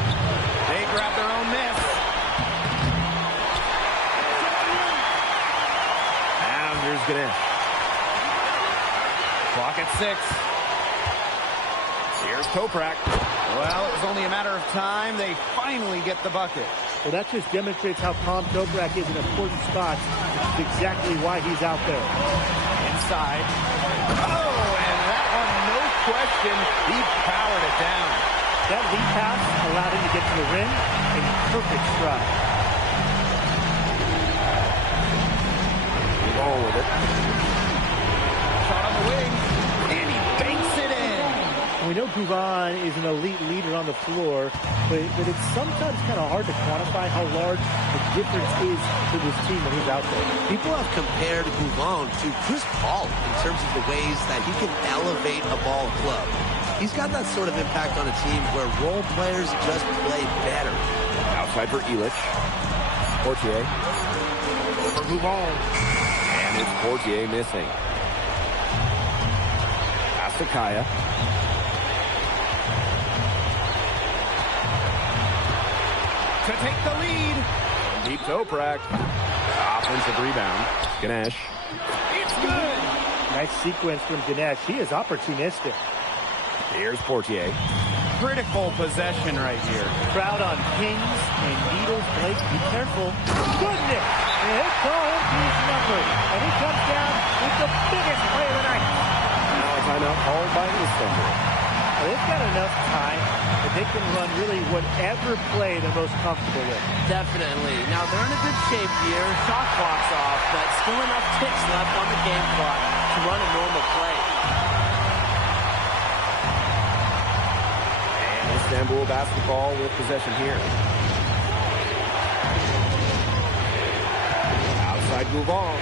They grab their own miss. Now here's Ganesh. Clock at 6. Here's Toprak. Well, it was only a matter of time. They finally get the bucket. Well, that just demonstrates how calm Toprak is in important spots, which is exactly why he's out there. Inside. Oh, and that one, no question, he powered it down. That lead pass allowed him to get to the rim in perfect stride. Ball with it. Shot on the wing, and he banks it in. And we know Gouvan is an elite leader on the floor, but it's sometimes kind of hard to quantify how large the difference is to this team when he's out there. People have compared Gouvan to Chris Paul in terms of the ways that he can elevate a ball club. He's got that sort of impact on a team where role players just play better. Outside for Illich. Portier. For Gouval. And it's Portier missing. Pass to Kaya. To take the lead. Deep Toprak. Offensive rebound. Ganesh. It's good. Nice sequence from Ganesh. He is opportunistic. Here's Portier. Critical possession right here. Crowd on pins and needles. Blake, be careful. Goodness! And they call him his number. And he comes down with the biggest play of the night. Now a timeout called by Istanbul. Well, they've got enough time that they can run really whatever play they're most comfortable with. Definitely. Now, they're in a good shape here. Shot clock's off, but still enough ticks left on the game clock to run a normal play. And Istanbul basketball with possession here. Outside Gouval.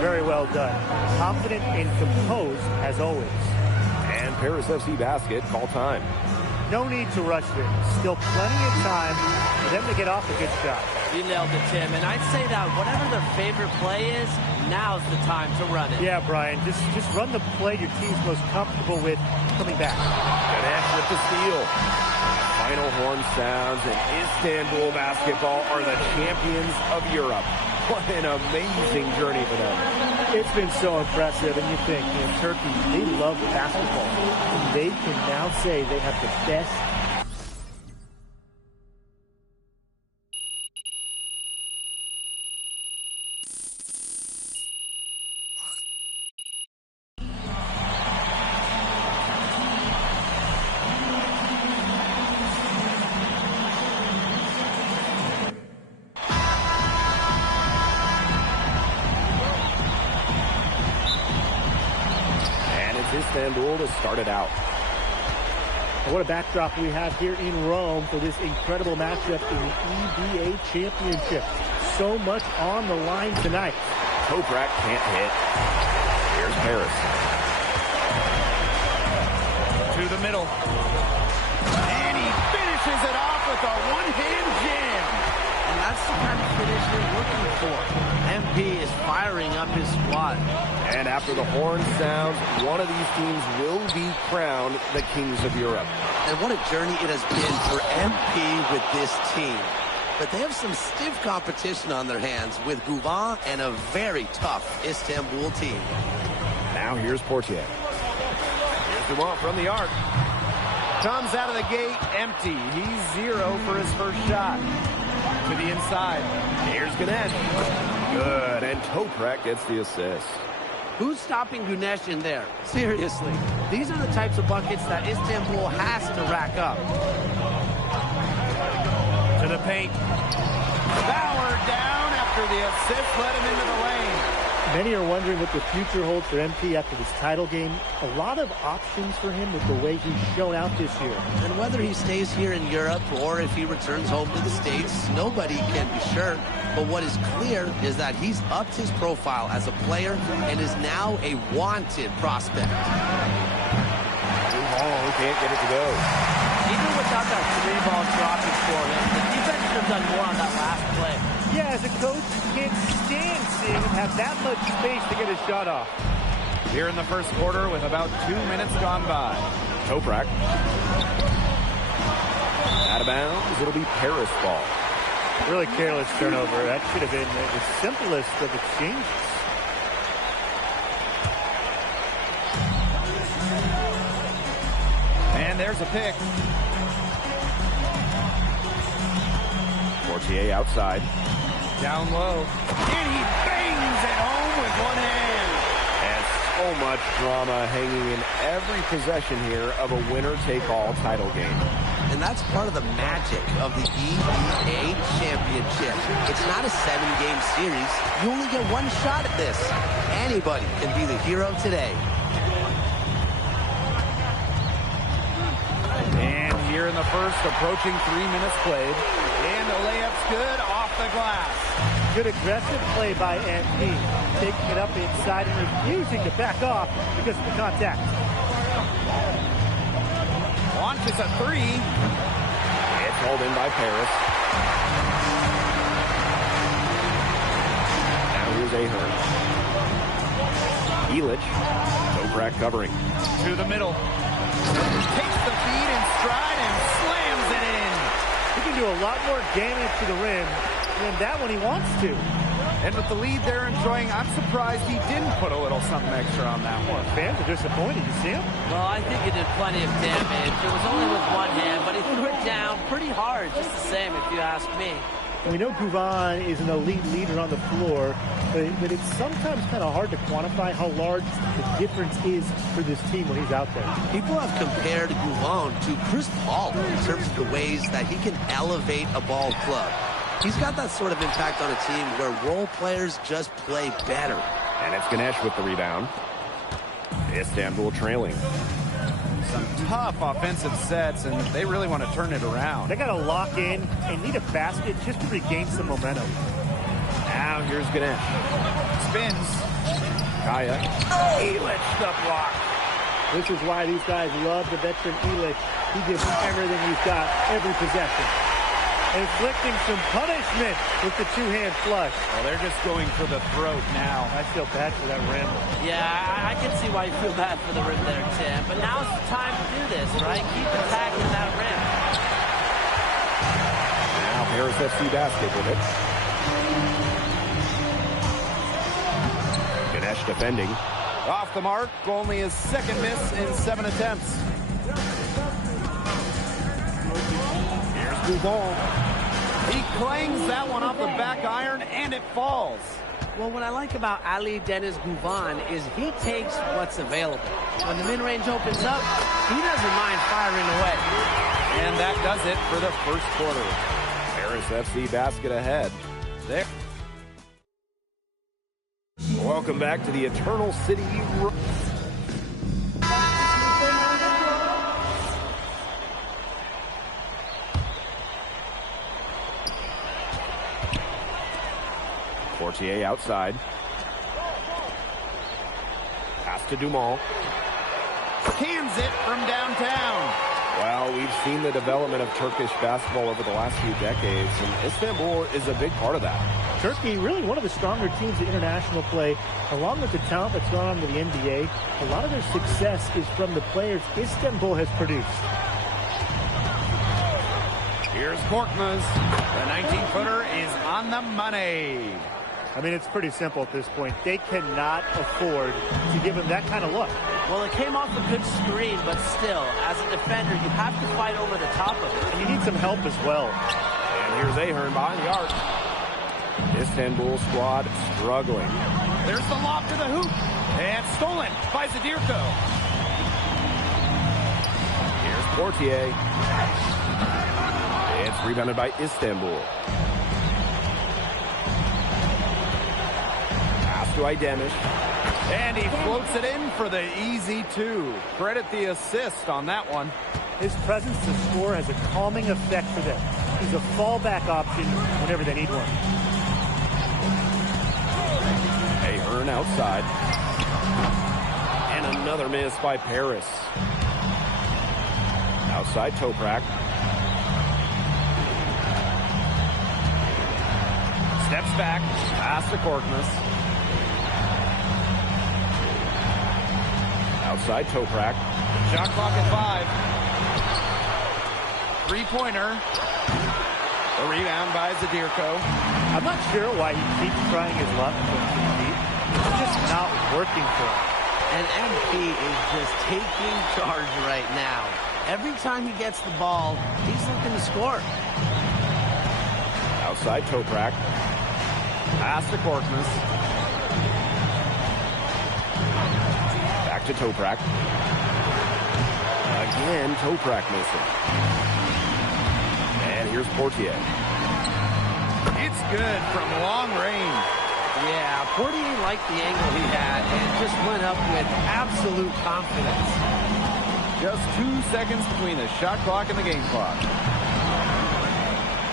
Very well done. Confident and composed as always. And Paris FC basket, call time. No need to rush this. Still plenty of time for them to get off a good shot. You nailed it, Tim. And I'd say that whatever their favorite play is, now's the time to run it. Yeah, Brian. Just run the play your team's most comfortable with coming back. Ganesh with the steal. Final horn sounds, and Istanbul basketball are the champions of Europe. What an amazing journey for them. It's been so impressive, and you think, Turkey, they love basketball. And they can now say they have the best. Istanbul to start it out. And what a backdrop we have here in Rome for this incredible matchup in the EBA Championship. So much on the line tonight. Toprak can't hit. Here's Paris. To the middle. And he finishes it off with a one-hand jam. And that's the kind of finish you're looking for. MP is firing up his squad. And after the horn sounds, one of these teams will be crowned the Kings of Europe. And what a journey it has been for MP with this team. But they have some stiff competition on their hands with Gouvan and a very tough Istanbul team. Now here's Portier. Here's Gouvan from the arc. Comes out of the gate empty. He's 0 for his first shot. To the inside. Here's Ganesh. Good, and Toprak gets the assist. Who's stopping Ganesh in there? Seriously. These are the types of buckets that Istanbul has to rack up. To the paint. Bauer down after the assist led him into the lane. Many are wondering what the future holds for MP after this title game. A lot of options for him with the way he's shown out this year. And whether he stays here in Europe or if he returns home to the States, nobody can be sure. But what is clear is that he's upped his profile as a player and is now a wanted prospect. Oh, can't get it to go. Even without that 3-ball dropping for him, the defense could have done more on that last play. Yeah, as a coach, you can't stand seeing him have that much space to get his shot off. Here in the first quarter with about 2 minutes gone by. Toprak. Out of bounds. It'll be Paris ball. Really careless turnover. That should have been the simplest of exchanges. And there's a pick. Fortier outside. Down low. And he bangs it home with one hand. And so much drama hanging in every possession here of a winner-take-all title game. And that's part of the magic of the EVA Championship. It's not a 7-game series. You only get one shot at this. Anybody can be the hero today. And here in the first, approaching 3 minutes played. And the layup's good off the glass. Good aggressive play by MP. Taking it up inside and refusing to back off because of the contact. Launches a 3. It's hauled in by Paris. Now here's Ahern. Illich. Toprak covering. To the middle. Takes the feed in stride and slams it in. He can do a lot more damage to the rim than that when he wants to. And with the lead they're enjoying, I'm surprised he didn't put a little something extra on that one. Fans are disappointed. You see him? Well, I think he did plenty of damage. It was only with one hand, but he threw it down pretty hard, just the same, if you ask me. We know Gouvan is an elite leader on the floor, but it's sometimes kind of hard to quantify how large the difference is for this team when he's out there. People have compared Gouvan to Chris Paul in terms of the ways that he can elevate a ball club. He's got that sort of impact on a team where role players just play better. And it's Ganesh with the rebound. Istanbul trailing. Some tough offensive sets, and they really want to turn it around. They got to lock in and need a basket just to regain some momentum. Now here's Ganesh. Spins. Kaya. Illich the block. This is why these guys love the veteran Illich. He gives everything he's got every possession. Inflicting some punishment with the two-hand flush. Well, they're just going for the throat now. I feel bad for that rim. Yeah, I can see why you feel bad for the rim there, Tim. But now's the time to do this, right? Keep attacking that rim. Now Paris FC basket with it. Ganesh defending. Off the mark, only his second miss in 7 attempts. Here's Gouvan. He clangs that one off the back iron, and it falls. Well, what I like about Ali Deniz Gouvan is he takes what's available. When the mid-range opens up, he doesn't mind firing away. And that does it for the first quarter. Paris FC basket ahead. There. Welcome back to the Eternal City. Fortier outside. Pass to Dumont. Cans it from downtown. Well, we've seen the development of Turkish basketball over the last few decades, and Istanbul is a big part of that. Turkey, really one of the stronger teams in international play, along with the talent that's gone on to the NBA. A lot of their success is from the players Istanbul has produced. Here's Korkmaz. The 19-footer is on the money. I mean, it's pretty simple at this point. They cannot afford to give him that kind of look. Well, it came off a good screen, but still, as a defender, you have to fight over the top of it. And you need some help as well. And here's Ahern behind the arc. Istanbul squad struggling. There's the lob to the hoop. And stolen by Zadirko. Here's Portier. It's rebounded by Istanbul. Pass to Aydeniz. And he floats it in for the easy two. Credit the assist on that one. His presence to score has a calming effect for them. He's a fallback option whenever they need one. Ahern outside. And another miss by Paris. Outside Toprak. Steps back. Pass to Korkmaz. Outside Toprak. Shot clock at 5. Three-pointer. The rebound by Zadirko. I'm not sure why he keeps trying his luck from 2 feet. It's just not working for him. And MP is just taking charge right now. Every time he gets the ball, he's looking to score. Outside Toprak. Pass to Korkmaz. Back to Toprak. Again, Toprak missing. And here's Portier. It's good from long range. Yeah, Portier liked the angle he had and just went up with absolute confidence. Just 2 seconds between the shot clock and the game clock.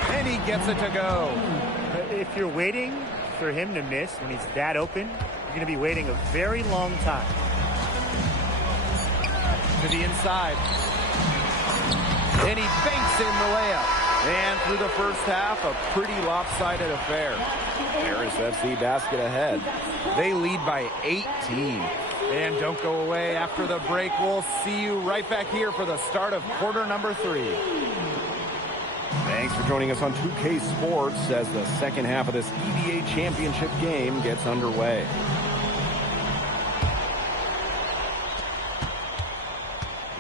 And he gets it to go. If you're waiting for him to miss when he's that open, you're going to be waiting a very long time. To the inside. And he banks in the layup. And through the first half, a pretty lopsided affair. Paris FC basket ahead. They lead by 18. And don't go away after the break. We'll see you right back here for the start of quarter number 3. Thanks for joining us on 2K Sports as the second half of this EBA championship game gets underway.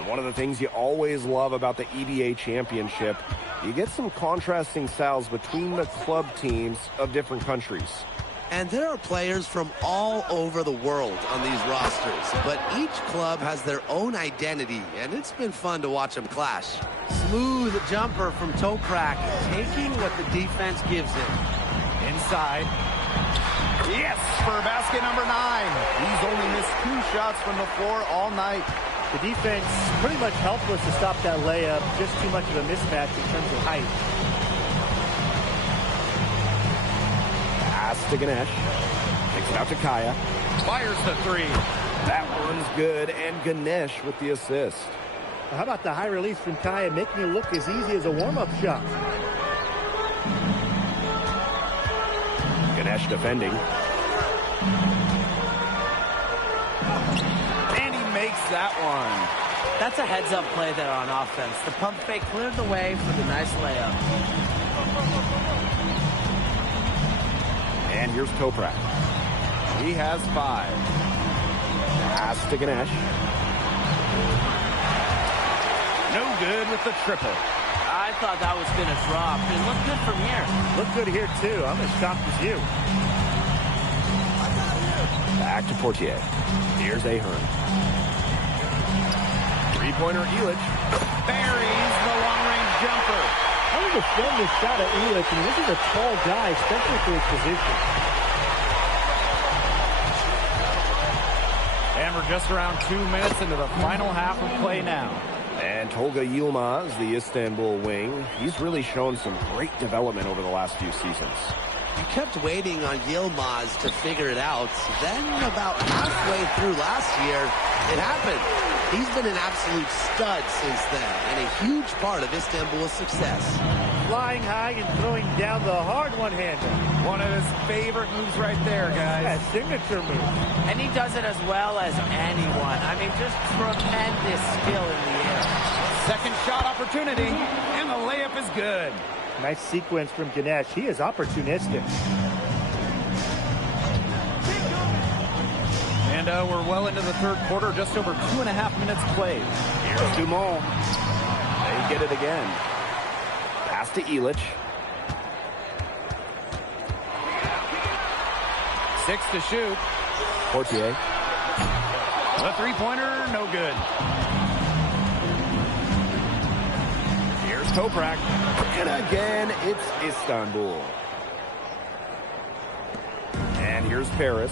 One of the things you always love about the EBA championship, you get some contrasting styles between the club teams of different countries. And there are players from all over the world on these rosters, but each club has their own identity, and it's been fun to watch them clash. Smooth jumper from Toprak, taking what the defense gives him. Inside. Yes, for basket number 9. He's only missed 2 shots from the floor all night. The defense pretty much helpless to stop that layup. Just too much of a mismatch in terms of height. Pass to Ganesh. Kicks it out to Kaya. Fires the 3. That one's good, and Ganesh with the assist. How about the high release from Kaya, making it look as easy as a warm-up shot? Ganesh defending. Makes that one. That's a heads-up play there on offense. The pump fake cleared the way for the nice layup. And here's Toprak. He has 5. Pass to Ganesh. No good with the triple. I thought that was going to drop. It looked good from here. Looked good here, too. I'm as shocked as you. Back to Portier. Here's Ahern. Three-pointer Illich. Buries the long-range jumper. I understand this shot at Illich. I mean, this is a tall guy, especially for his position. And we're just around 2 minutes into the final half of play now. And Tolga Yilmaz, the Istanbul wing, he's really shown some great development over the last few seasons. You kept waiting on Yilmaz to figure it out. Then about halfway through last year, it happened. He's been an absolute stud since then, and a huge part of Istanbul's success. Flying high and throwing down the hard one-hander. One of his favorite moves right there, guys. That signature move. And he does it as well as anyone. I mean, just tremendous skill in the air. Second shot opportunity, and the layup is good. Nice sequence from Ganesh. He is opportunistic. we're well into the third quarter, just over 2.5 minutes played. Here's Dumont. They get it again. Pass to Elich. 6 to shoot. Portier. The three-pointer, no good. Here's Toprak. And again, it's Istanbul. And here's Paris.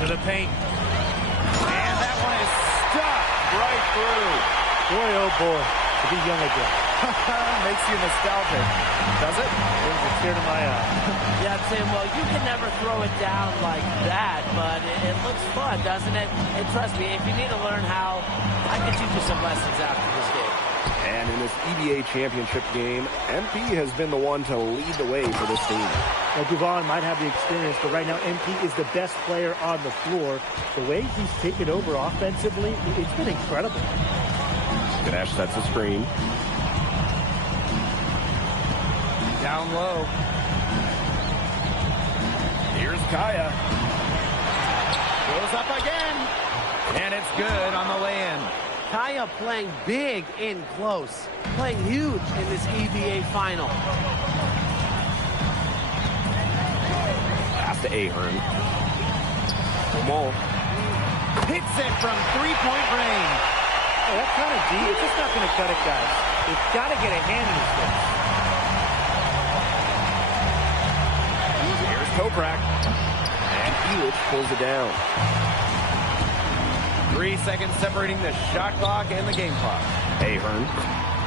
To the paint. And that one is stuck right through. Boy, oh boy, to be young again. Makes you nostalgic, does it? Brings a tear to my eye. Yeah, Tim, well, you can never throw it down like that, but it looks fun, doesn't it? And trust me, if you need to learn how, I can teach you some lessons after this game. And in this EBA championship game, MP has been the one to lead the way for this team. Well, Guvon might have the experience, but right now MP is the best player on the floor. The way he's taken over offensively, it's been incredible. Ganesh sets a screen. Down low. Here's Kaya. Goes up again. And it's good on the lay-in. Kaya playing big in close. Playing huge in this EBA final. Pass to Ahern. Dumont. Hits it from three-point range. Oh, that kind of deep, it's just not going to cut it, guys. It's got to get a hand in his face. Here's Toprak. And Elich pulls it down. 3 seconds separating the shot clock and the game clock. Ahern.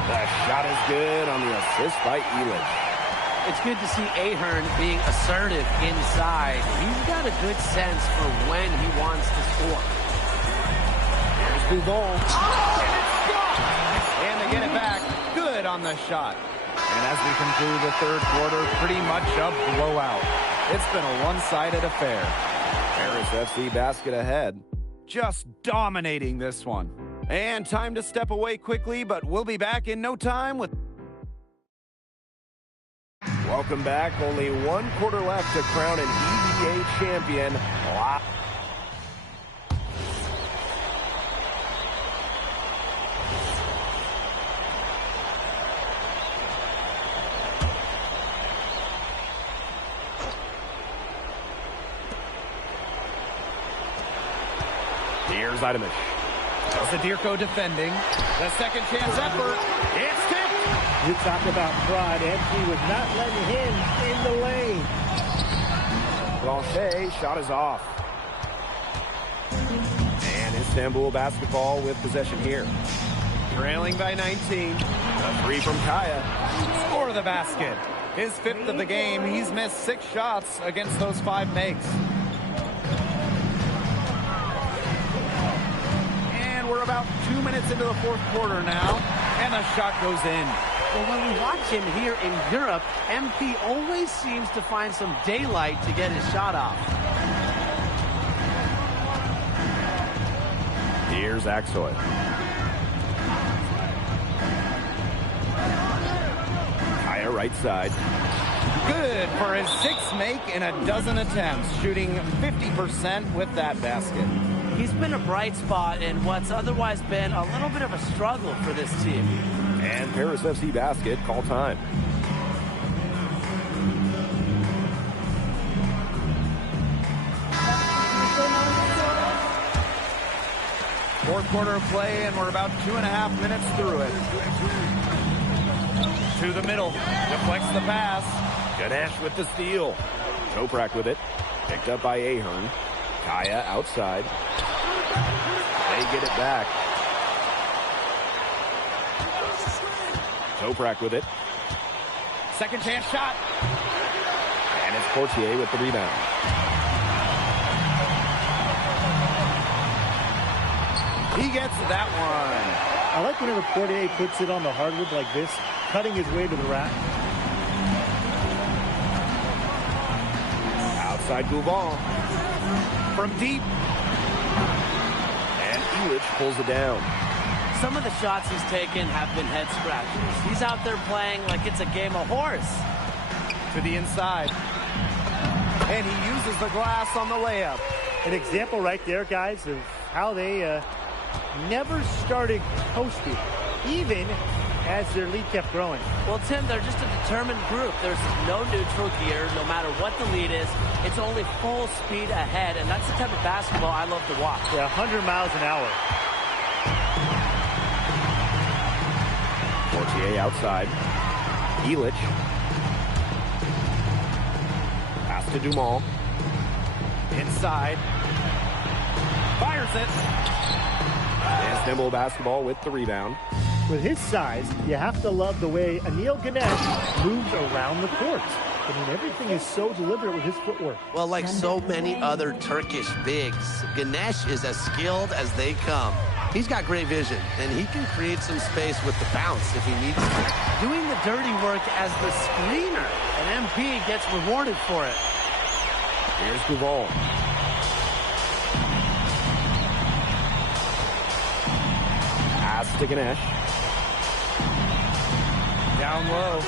The shot is good on the assist by Elich. It's good to see Ahern being assertive inside. He's got a good sense for when he wants to score. Here's Guvon. And they get it back. Good on the shot. And as we conclude the third quarter, pretty much a blowout. It's been a one-sided affair. Paris FC basket ahead. Just dominating this one. And time to step away quickly, but we'll be back in no time with... Welcome back. Only 1 quarter left to crown an EBA champion. Here's Idamish. Zadirko defending. The second chance effort. It's tipped. You talk about pride. MP was not letting him in the lane. Blanchet, shot is off. And Istanbul basketball with possession here. Trailing by 19. A three from Kaya. Score the basket. His 5th of the game. He's missed 6 shots against those 5 makes. And we're about 2 minutes into the fourth quarter now. And the shot goes in. Well, when we watch him here in Europe, MP always seems to find some daylight to get his shot off. Here's Aksoy. Kaya right side. Good for his 6th make in a dozen attempts, shooting 50% with that basket. He's been a bright spot in what's otherwise been a little bit of a struggle for this team. And Paris FC basket, call time. Fourth quarter of play, and we're about 2.5 minutes through it. To the middle, deflects the pass. Ganesh with the steal. Toprak with it. Picked up by Ahern. Kaya outside. They get it back. Toprak with it. Second chance shot. And it's Portier with the rebound. He gets that one. I like whenever Portier puts it on the hardwood like this, cutting his way to the rack. Outside Guvon. From deep. And Elich pulls it down. Some of the shots he's taken have been head scratchers. He's out there playing like it's a game of horse. To the inside. And he uses the glass on the layup. An example right there, guys, of how they never started coasting, even as their lead kept growing. Well, Tim, they're just a determined group. There's no neutral gear, no matter what the lead is. It's only full speed ahead, and that's the type of basketball I love to watch. Yeah, 100 miles an hour. Portier outside. Elic. Pass to Dumal. Inside. Fires it. And Nimble basketball with the rebound. With his size, you have to love the way Anil Ganesh moves around the court. I mean, everything is so deliberate with his footwork. Well, like so many other Turkish bigs, Ganesh is as skilled as they come. He's got great vision, and he can create some space with the bounce if he needs to. Doing the dirty work as the screener, and MP gets rewarded for it. Here's Duval. Pass to Ganesh. Down low.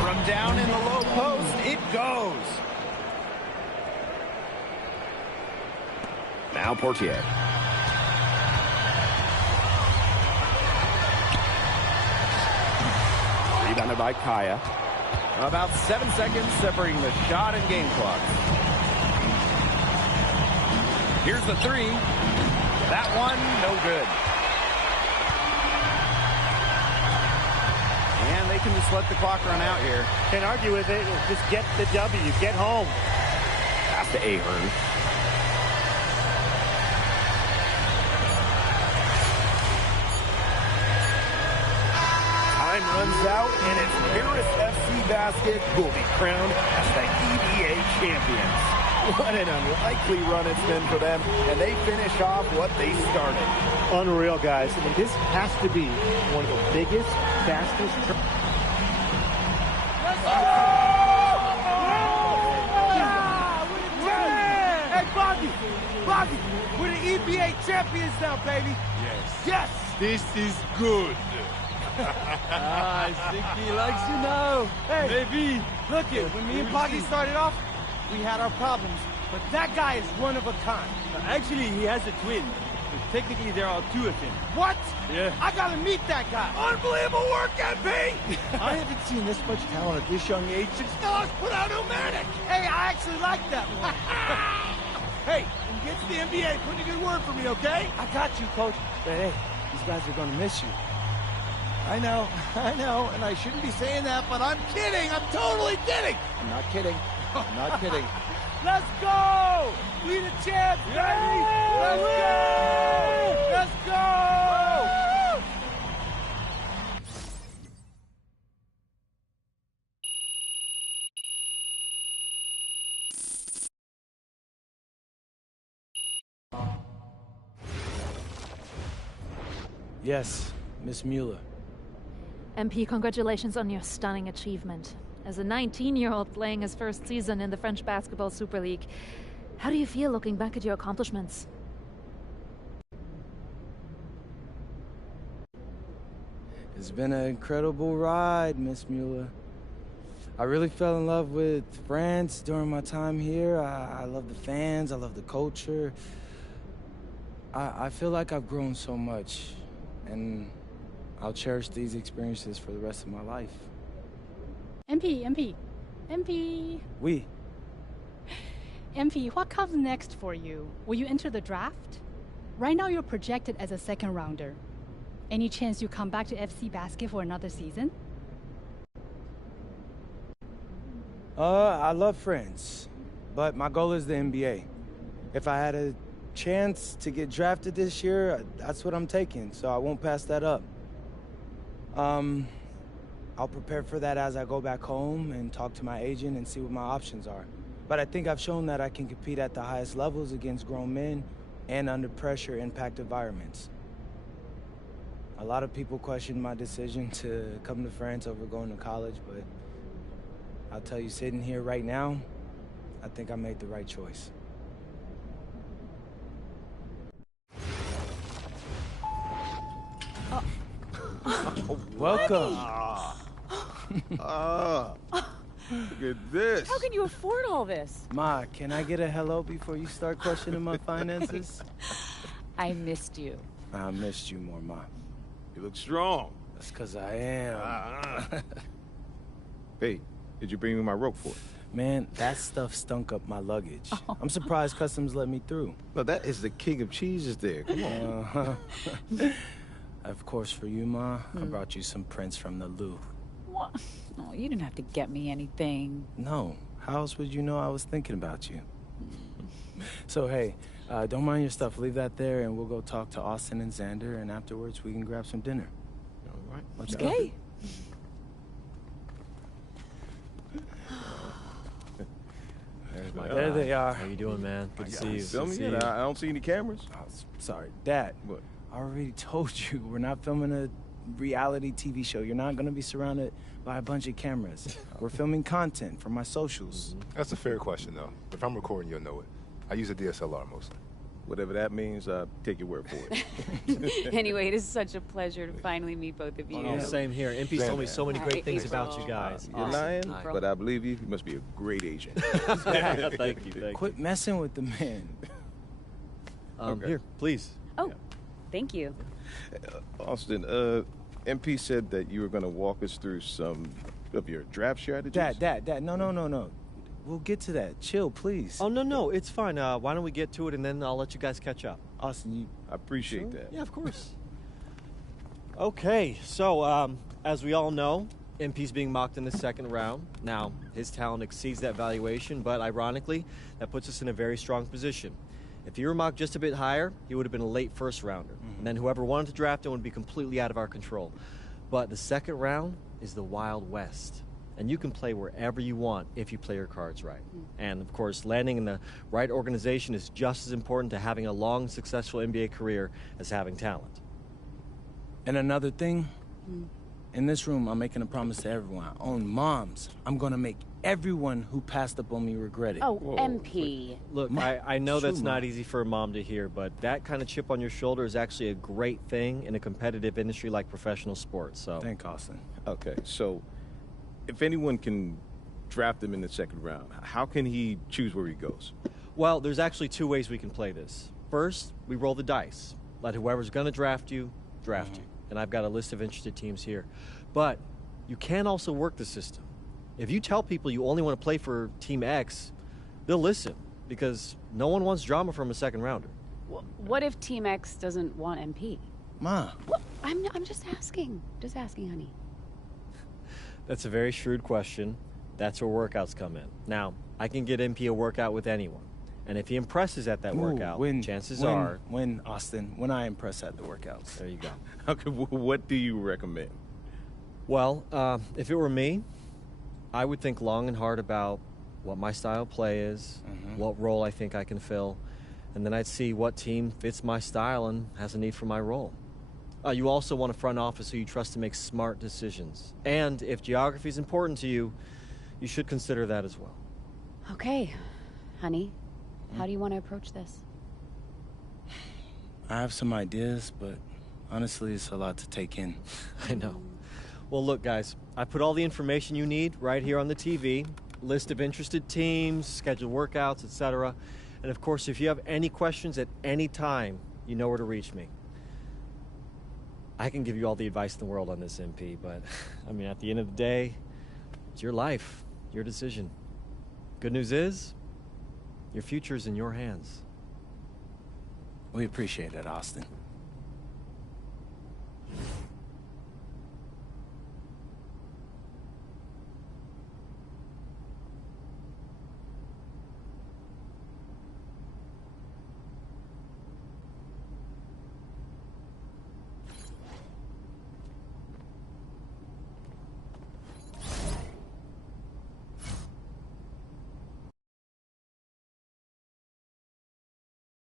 From down in the low post, it goes. Now Portier. Rebounded by Kaya. About 7 seconds separating the shot and game clock. Here's the three. That one, no good. And they can just let the clock run out here. Can't argue with it. Just get the W. Get home. Pass to Ahern. Time runs out, and it's Paris FC Basket who will be crowned as the EVA champions. What an unlikely run it's been for them, and they finish off what they started. Unreal, guys. I mean, this has to be one of the biggest, fastest. Hey, Bobby, we're the EBA champions now, baby. Yes. This is good. I think he likes you now. Hey, maybe. Look it, when me and Poggy started off, we had our problems, but that guy is one of a kind. Actually, he has a twin. But technically, there are two of him. What? Yeah. I gotta meet that guy. Unbelievable work, MP! I haven't seen this much talent at this young age since Stars put out Omatic. Hey, I actually like that one. Hey, when you get to the NBA, put in a good word for me, okay? I got you, Coach. But hey, these guys are gonna miss you. I know, and I shouldn't be saying that, but I'm kidding. I'm totally kidding. I'm not kidding. I'm not kidding. Let's go! We the champs, baby! Let's go! Let's go! Yes, Miss Mueller. MP, congratulations on your stunning achievement. As a 19-year-old playing his first season in the French Basketball Super League, how do you feel looking back at your accomplishments? It's been an incredible ride, Miss Mueller. I really fell in love with France during my time here. I love the fans, I love the culture. I feel like I've grown so much, and I'll cherish these experiences for the rest of my life. MP. Oui. MP, what comes next for you? Will you enter the draft? Right now you're projected as a second rounder. Any chance you come back to FC Basket for another season? I love France, but my goal is the NBA. If I had a chance to get drafted this year, that's what I'm taking, so I won't pass that up. I'll prepare for that as I go back home and talk to my agent and see what my options are. But I think I've shown that I can compete at the highest levels against grown men and under pressure impact environments. A lot of people question my decision to come to France over going to college, but I'll tell you, sitting here right now, I think I made the right choice. Welcome. Look at this. How can you afford all this? Ma, can I get a hello before you start questioning my finances? I missed you. I missed you more, Ma. You look strong. That's because I am. Hey, did you bring me my rope for it? Man, that stuff stunk up my luggage. I'm surprised customs let me through. No, that is the king of cheeses there. Come on. Of course, for you, Ma, I brought you some prints from the Louvre. What? No, you didn't have to get me anything. No. How else would you know I was thinking about you? So, hey, don't mind your stuff. Leave that there, and we'll go talk to Austin and Xander, and afterwards we can grab some dinner. All right. Let's go. Okay. There they are. How you doing, man? Good to see you. Filming it? I don't see any cameras. Oh, sorry. Dad, What? I already told you, we're not filming a reality TV show. You're not going to be surrounded by a bunch of cameras. We're filming content for my socials. That's a fair question, though. If I'm recording, you'll know it. I use a DSLR mostly. Whatever that means, take your word for it. Anyway, it is such a pleasure to finally meet both of you. Oh, same here. MP's told me so many great things about you guys. You're lying, but I believe you. You must be a great agent. Thank you. Quit messing with the man. Here, please. Oh, thank you. Austin, MP said that you were going to walk us through some of your draft strategies. Dad, no. We'll get to that. Chill, please. Oh, no, it's fine. Why don't we get to it, and then I'll let you guys catch up. Austin, I appreciate that. Yeah, of course. Okay, so as we all know, MP's being mocked in the second round. Now, his talent exceeds that valuation, but ironically, that puts us in a very strong position. If he were mocked just a bit higher, he would have been a late first rounder. And then whoever wanted to draft him would be completely out of our control. But the second round is the Wild West. And you can play wherever you want if you play your cards right. And of course, landing in the right organization is just as important to having a long, successful NBA career as having talent. And another thing, in this room, I'm making a promise to everyone. On moms, I'm gonna make everyone who passed up on me regret it. Oh, MP. Look, I know that's not easy for a mom to hear, but that kind of chip on your shoulder is actually a great thing in a competitive industry like professional sports. So, thank Austin. Okay, so if anyone can draft him in the second round, how can he choose where he goes? Well, there's actually two ways we can play this. First, we roll the dice. Let whoever's going to draft you, draft you. And I've got a list of interested teams here. But you can also work the system. If you tell people you only want to play for Team X, they'll listen because no one wants drama from a second rounder. What if Team X doesn't want MP? Ma. Well, I'm just asking. Just asking, honey. That's a very shrewd question. That's where workouts come in. Now, I can get MP a workout with anyone. And if he impresses at that workout, chances are... When, Austin, when I impress at the workouts. There you go. Okay, what do you recommend? Well, if it were me, I would think long and hard about what my style of play is, what role I think I can fill, and then I'd see what team fits my style and has a need for my role. You also want a front office who you trust to make smart decisions. And if geography is important to you, you should consider that as well. Okay, honey. How do you want to approach this? I have some ideas, but honestly, it's a lot to take in. I know. Well, look, guys, I put all the information you need right here on the TV. List of interested teams, scheduled workouts, etc. And of course, if you have any questions at any time, you know where to reach me. I can give you all the advice in the world on this, MP, but, I mean, at the end of the day, it's your life, your decision. Good news is, your future's in your hands. We appreciate it, Austin.